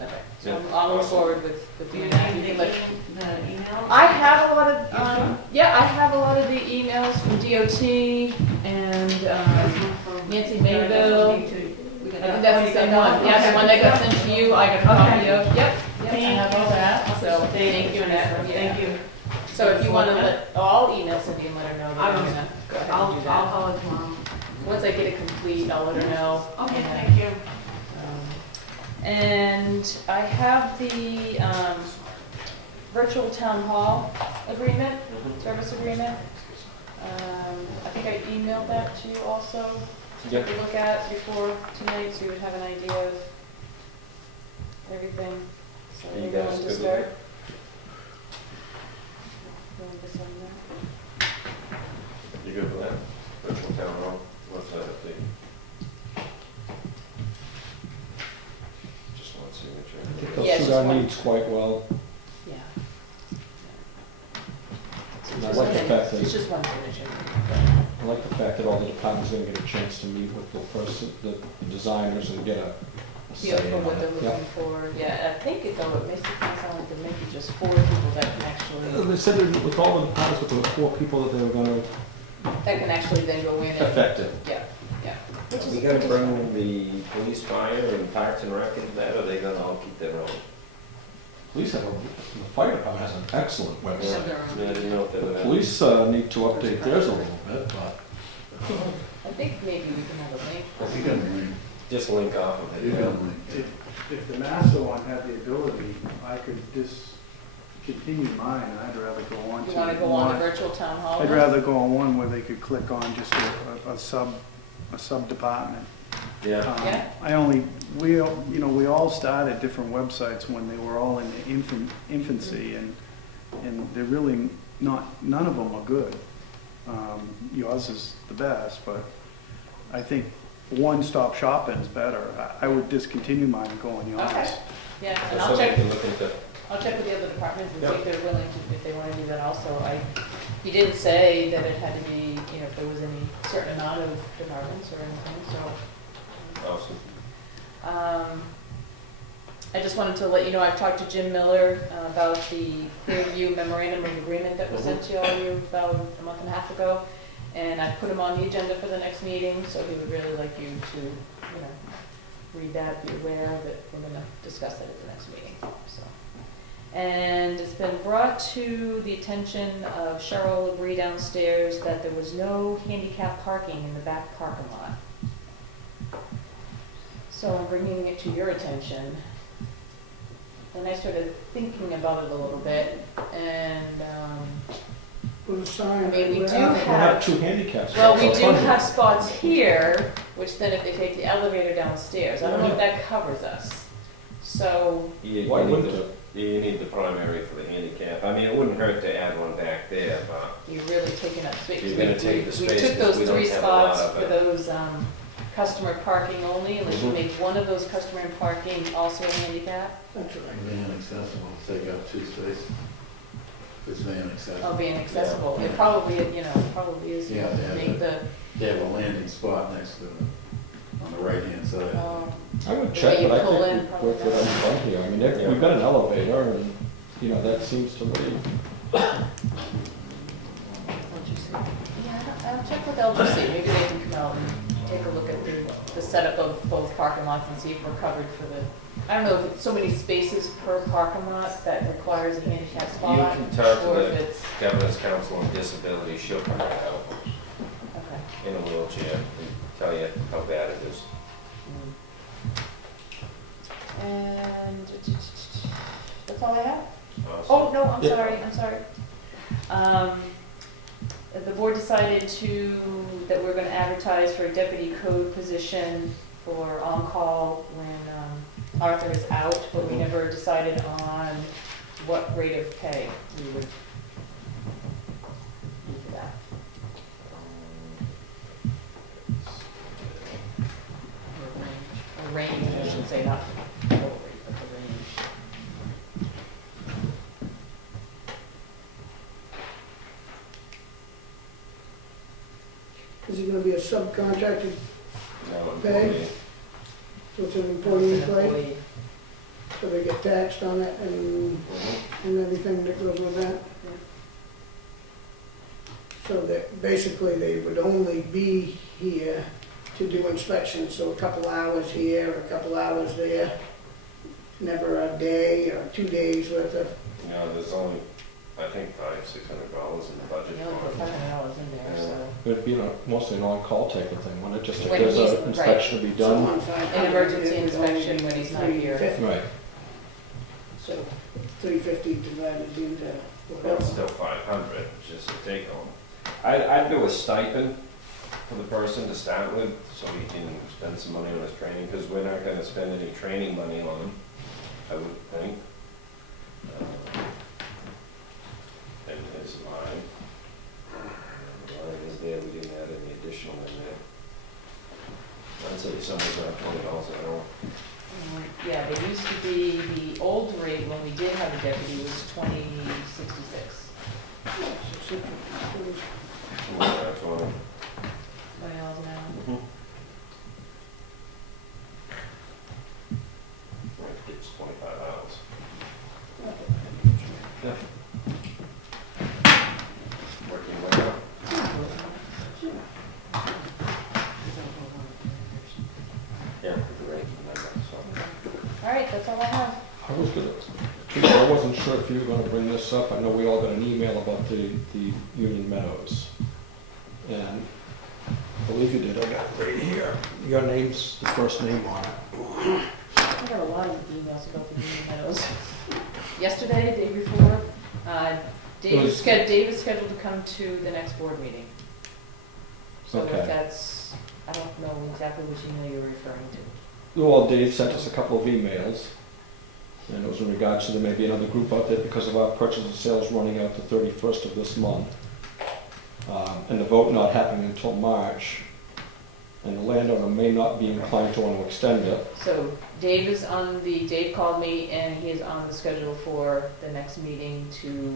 Okay. So Yeah, I'll move awesome. forward with Do you doing that. need You the can let- emails? I have a lot of, I have a lot of the emails from DOT and Nancy Mayville. I think that's the same one. Yeah, the one that got sent to you, I got a copy of. Yep, I have all that, so thank you, Annette. Thank you. So if you want to I'll email Cindy and let her know that I'm gonna go ahead and do that. I'll call it tomorrow. Once I get it complete, I'll let her know. Okay, And, thank you. And I have the virtual town hall agreement, service agreement. I think I emailed that to you also, to take a look at before tonight, so you would have an idea of everything. So Are you we're guys going to good with start. it? Going to send that. You good with that? Virtual town hall, what's that update? Just one signature. I think they'll Yeah, it's suit just our one. needs quite well. Yeah. And I like the fact It's that, just one signature. I like the fact that all the departments are gonna get a chance to meet with the person, the designers and get a Feel say for in what on they're it. looking for. Yeah, I think it though, it makes it kind of sound like there may be just 4 people that can actually, They said that with all the departments, but there were 4 people that they were gonna that can actually then go in and, affect it. yeah. Which is- We gotta bring the police, fire, and parks and rec into that, or are they gonna all keep their own? police have the fire department has an excellent website. Yeah, I didn't know if they would have. Police need to update theirs a little bit, but. I think maybe we can have a link. You can link, Just link off of it. you yeah. can link. If the master one had the ability, I could discontinue mine, I'd rather go on to. You wanna go on the one. virtual town hall? I'd list? rather go on one where they could click on just a sub-department. Yeah. Yeah. We all started different websites when they were all in the infancy, and they're really not, none of them are good. Yours is the best, but I think one-stop shopping is better. I would discontinue mine and go on yours. Okay, yeah, and That's I'll something check, to look into. I'll check with the other departments and see Yep. if they're willing to, if they wanna do that also. He didn't say that it had to be, if there was any certain amount of departments or anything, so. Awesome. I just wanted to let you know, I've talked to Jim Miller about the Clearview memorandum of agreement that was sent to all you about a month and a half ago. And I put him on the agenda for the next meeting, so he would really like you to, read that, be aware that we're gonna discuss that at the next meeting, so. And it's been brought to the attention of Cheryl Lebree downstairs that there was no handicap parking in the back parking lot. So I'm bringing it to your attention. And I started thinking about it a little bit, and, Put a sign. I mean, we do We have have, 2 handicaps. well, we do have spots here, which then if they take the elevator downstairs, I don't know if that covers us. So, Why wouldn't it? You need the primary for the handicap. I mean, it wouldn't hurt to add one back there, but you're really taking up space. You're gonna take the We space took those because we don't 3 have a lot spots of for it. those, customer parking only, unless you Mhm. make one of those customer parking also a handicap. That's right. Van accessible, take out 2 spaces. It's van accessible. Oh, being accessible, it probably, probably is, Yeah, they have make the, They have a landing spot next to them, on the right-hand side. I would The check, way you but I pull think in, we're good on front here. I mean, we've got an elevator and, that seems to me. what'd you say? Yeah, I'll check with LGC, maybe they can come out and take a look at the setup of both parking lots and see if we're covered for the, I don't know if it's so many spaces per parking lot that requires a handicap you spot, can talk to or if the it's, Governor's Council on Disability. She'll come right out okay. in a wheelchair and tell you how bad it is. And that's all I have. Awesome. Oh, no, I'm Yeah. sorry. The board decided that we're gonna advertise for a deputy code position for on-call when Arthur is out, but we never decided on what rate of pay we would do for that. Or range, I should say, not total rate, but the range. Is he gonna be a subcontracted, No, Okay. so it's an employee An play, employee. so they get taxed on it and everything that goes with that? So that basically they would only be here to do inspections, so a couple hours here, a couple hours there. Never a day or 2 days worth of, there's only, I think, $500-600 in the budget You only put for it. $500 in there, so. It'd be mostly an on-call type of thing, wouldn't it? Just if When there's he's- an inspection to be so done. on 500. An emergency it would only inspection be when he's not here. 350. Right. So 350 divided into, Well, it's still 500, just a take home. I'd do a stipend for the person to start with, so he can spend some money on his training, because we're not gonna spend any training money on him, I would think. And his line. The line is there, we didn't add any additional in there. I'd say somewhere around $20 an hour. Yeah, they used to be, the old rate when we did have a deputy was $20.66. Somewhere around 20. $20 an hour. It's 25 hours. Yeah. Working well out. Yeah, with the rate, so. All right, that's all I have. I was good. Chief, I wasn't sure if you were gonna bring this up. I know we all got an email about the Union Meadows. And I believe you did. I got it right here. Your name's the first name on it. I got a lot of emails about the Green Meadows. Yesterday, the day before, Dave is scheduled to come to the next board meeting. So Okay. if that's, I don't know exactly which email you're referring to. Well, Dave sent us a couple of emails, and it was in regards to there may be another group out there because of our purchase and sales running out the 31st of this month. And the vote not happening until March, and the landowner may not be inclined to want to extend it. So Dave called me and he is on the schedule for the next meeting to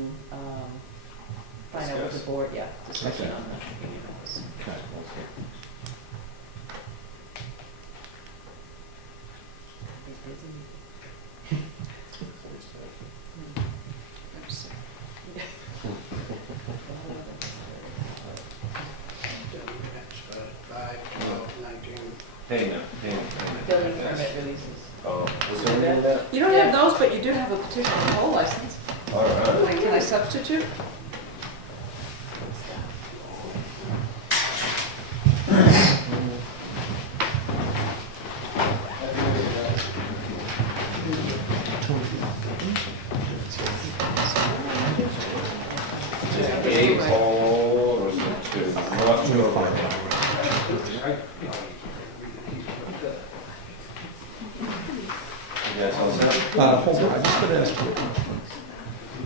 find out what the board, discussion Okay. on the Green Meadows. Okay. Payment. Building permit releases. Oh, was there anything in that? You don't have those, but you do have a petition for whole license. All right. Like, can I substitute? Eight, or is it two? Not two of them. You guys all set? Hold on, I just gotta ask you a question.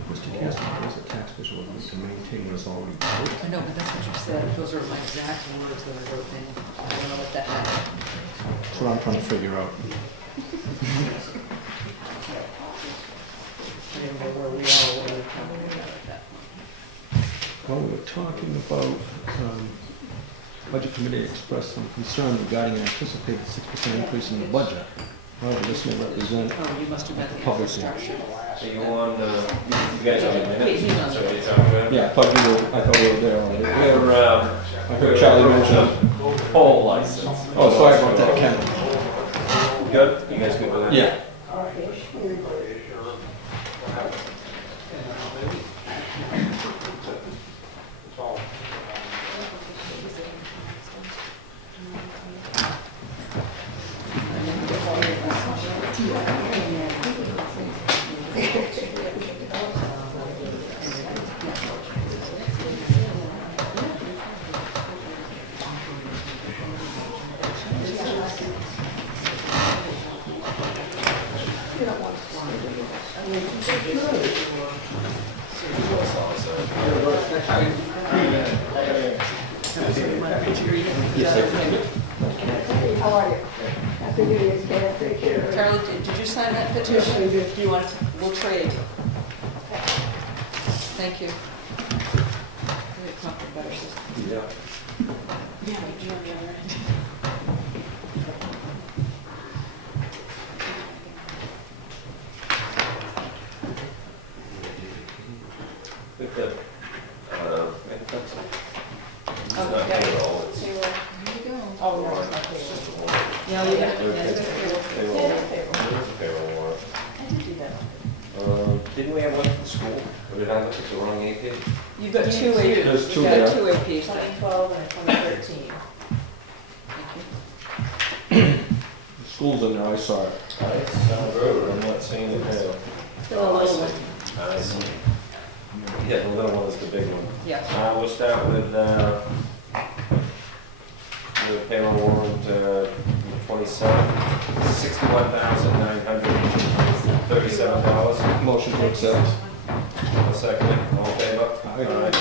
Mr. Castor, what is a taxpayer's ordinance to maintain what is already built? I know, but that's what you said. Those are my exact words that I wrote in. I don't know what that meant. That's what I'm trying to figure out. I didn't know where we are, what we were talking about that. Well, we were talking about, Budget Committee expressed some concern regarding an anticipated 6% increase in the budget. However, this may represent Oh, you must have meant the public. infrastructure. Are you on, you guys on the minutes? He's on So the- you're talking about? Yeah, I thought we were there already. We're, I heard Charlie mention. Poll license. Oh, sorry about that, Ken. Good? You guys good with that? Yeah. How are you? Happy New Year's, Ken. Take care. Charlie, did you sign that petition? Do you want, we'll trade. Thank you. Really come up with a better system. Yeah. Yeah, but you're on the other end. I think that, that's it. It's Oh, not yeah. payroll, it's. There you go. Oh, no, it's not payroll. It's just a warrant. Yeah, It's yeah. payroll. It is a payroll warrant. I did do that. Didn't we have one for the school? Or did I look at the wrong AP? You've got You two need APs. There's two You've there. got two APs. 2012 and 2013. Thank you. The school's in there, I saw it. I sound good, I'm not seeing the payroll. Still a little one. I see. Yeah, the little one is the big one. Yes. We'll start with the payroll warrant, 27, $61,937. Motion to accept. I'll second it, all in favor? Aye.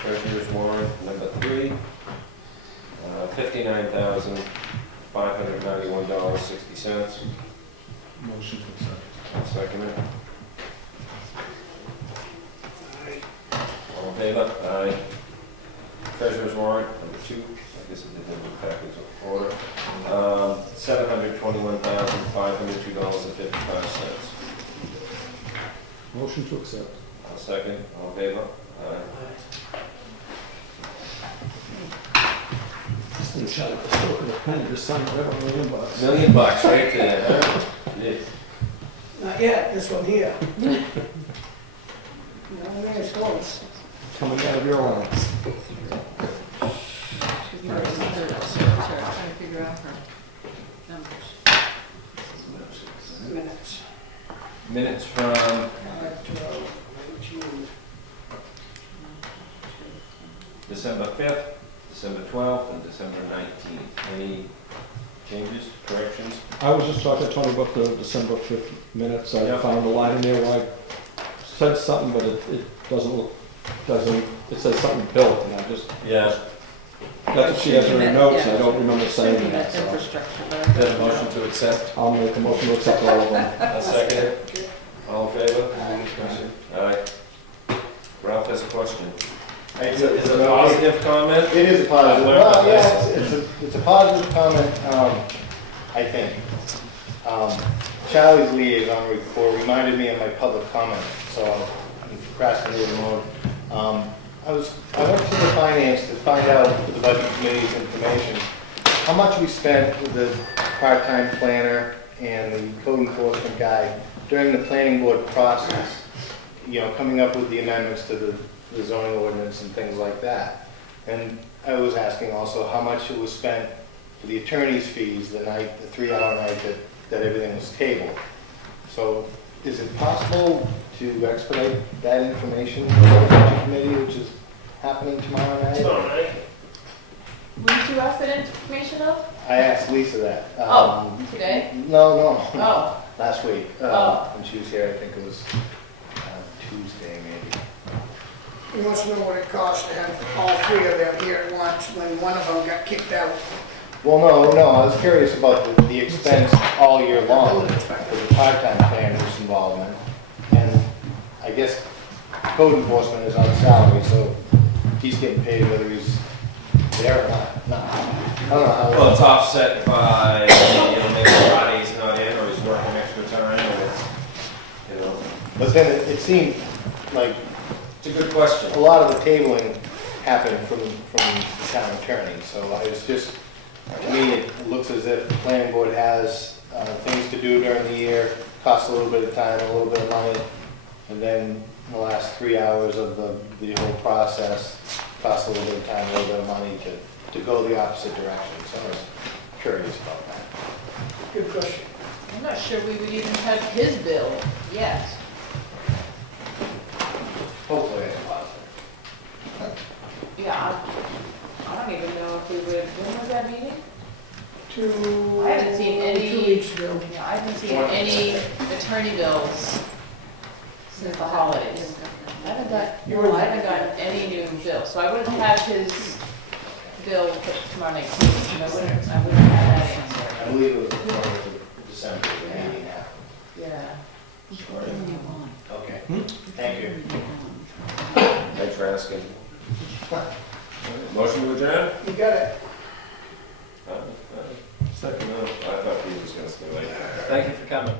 Treasurer's warrant number 3, $59,591.60. Motion to accept. I'll second it. All in favor? Aye. Treasurer's warrant number 2, I guess it didn't have the package of order, $721,502.55. Motion to accept. I'll second, all in favor? Aye. This thing's Charlie, just look at the pen, just signed right on the inbox. $1 million right there, huh? Yes. Not yet, this one here. No, it's close. Coming out of your allowance. Trying to figure out her numbers. Minutes. Minutes from 5/12/18. December 5th, December 12th, and December 19th. Any changes, corrections? I was just talking to Tony about the December 5th minutes. I Yep. found a line in there where I said something, but it doesn't look, it says something built, and I just, Yeah. that's what she has in her notes, I don't remember saying that, so. Infrastructure, but Is that a motion to accept? I'll make a motion to accept all of them. I'll second it. All in favor? Aye. Ralph has a question. Is it a positive comment? It is a positive, well, yeah, it's a positive comment, I think. Charlie's liaison report reminded me of my public comment, so I'm procrastinating mode. I went to the finance to find out for the budget committee's information, how much we spent with the part-time planner and the code enforcement guy during the planning board process, you know, coming up with the amendments to the zoning ordinance and things like that. And I was asking also how much it was spent for the attorney's fees the 3-hour night that everything was tabled. So is it possible to expedite that information for the budget committee, which is happening tomorrow night? Who did you ask that information of? I asked Lisa that. Today? No, Oh, last week. Oh. When she was here, I think it was Tuesday maybe. He wants to know what it costs to have all three of them here at once when one of them got kicked out. Well, no, I was curious about the expense all year long for the part-time planner's involvement. And I guess code enforcement is on salary, so he's getting paid whether he's there or not. I don't know how. Well, it's offset by, maybe Friday's not in, or he's working extra time, or it's, But then it seemed like It's a good question. a lot of the tabling happened from the town attorney, so I was just, to me, it looks as if the planning board has things to do during the year, costs a little bit of time, a little bit of money, and then the last 3 hours of the whole process costs a little bit of time, a little bit of money to go the opposite direction, so I was curious about that. Good question. I'm not sure we would even have his bill yet. Hopefully it's positive. Yeah, I don't even know if we would, when was that meeting? I I haven't seen any. 2 weeks ago. Yeah, I haven't seen any attorney bills since the holidays. I haven't gotten any new bills, so I wouldn't have his bill for tomorrow night's meeting. I wouldn't have that answer. I believe it was the 4th of December, the meeting happened. Yeah. Okay, thank you. Thanks for asking. Motion to adjourn? You got it. Second. No, I thought he was going to stay late. Thank you for coming.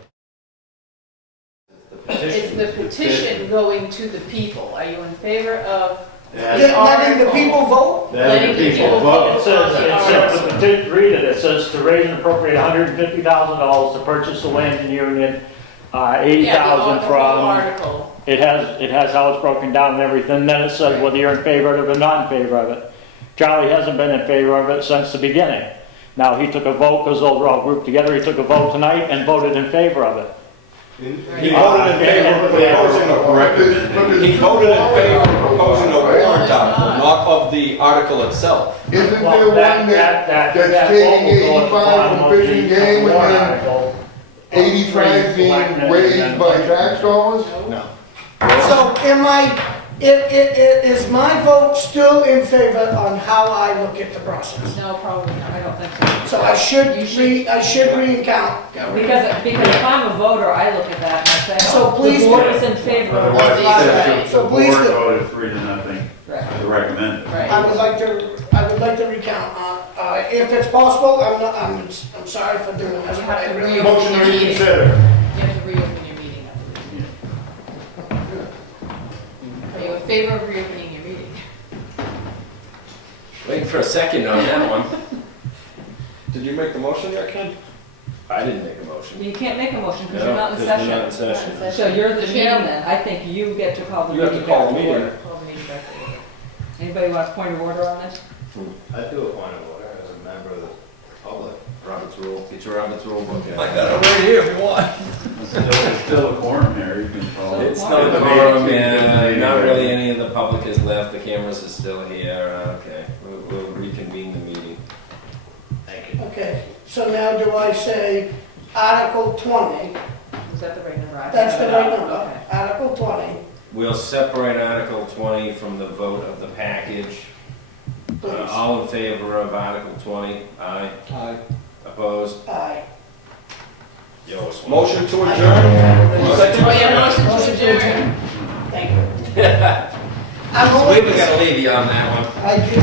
The petition. It's the petition going to the people. Are you in favor of Letting the people vote? letting the people vote? It says, read it, it says to raise and appropriate $150,000 to purchase the land in Union, Yeah, the 80,000 whole from, article. it has how it's broken down and everything, then it says whether you're in favor of it or not in favor of it. Charlie hasn't been in favor of it since the beginning. Now, he took a vote, because those are all grouped together, he took a vote tonight and voted in favor of it. He voted in favor of proposing a corrective. He voted in favor of proposing a warrant article, not of the article itself. Isn't there Well, one that that's vote taking will go at the 85 bottom from of fishing the game and warrant then article. 85 being Selectmen raised and by then- tax dollars? No. So is my vote still in favor on how I look at the process? No, probably not. I don't think so. So I should recount. Because if I'm a voter, I look at that and I say, So oh, please the board do. is in favor of Otherwise, this. right. So please do. voted 3-0 Right. to recommend it. Right. I would like to recount. If it's possible, I'm sorry for doing this, You but have I to really. reopen Motion to your meeting. reconsider. You have to reopen your meeting, I believe. Are you in favor of reopening your meeting? Waiting for a second on that one. Did you make the motion yet, Ken? I didn't make a motion. You can't make a motion because No, you're not in 'cause we're not in session. session. So you're the chairman. I think you get to call the You have meeting to call back the to meeting. order. Call the meeting back to order. Anybody wants point of order on this? I do a point of order as a member of the public. Robert's rule, get your Robert's rule book out. I got it right here if you want. It's still a quorum here, you can call it. It's still a quorum, yeah, not really any of the public is left, the cameras are still here, okay, we'll reconvene the meeting. Thank you. Okay, so now do I say Article 20? Is that the right number? I That's the have it right up. number. Okay. Article 20, We'll separate Article 20 from the vote of the package. please. All in favor of Article 20? Aye. Aye. Opposed? Aye. Yours. Motion to adjourn? Oh, yeah, motion to adjourn. Thank you. I'm We only, were gonna leave you on that one. I do,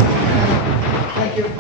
thank you.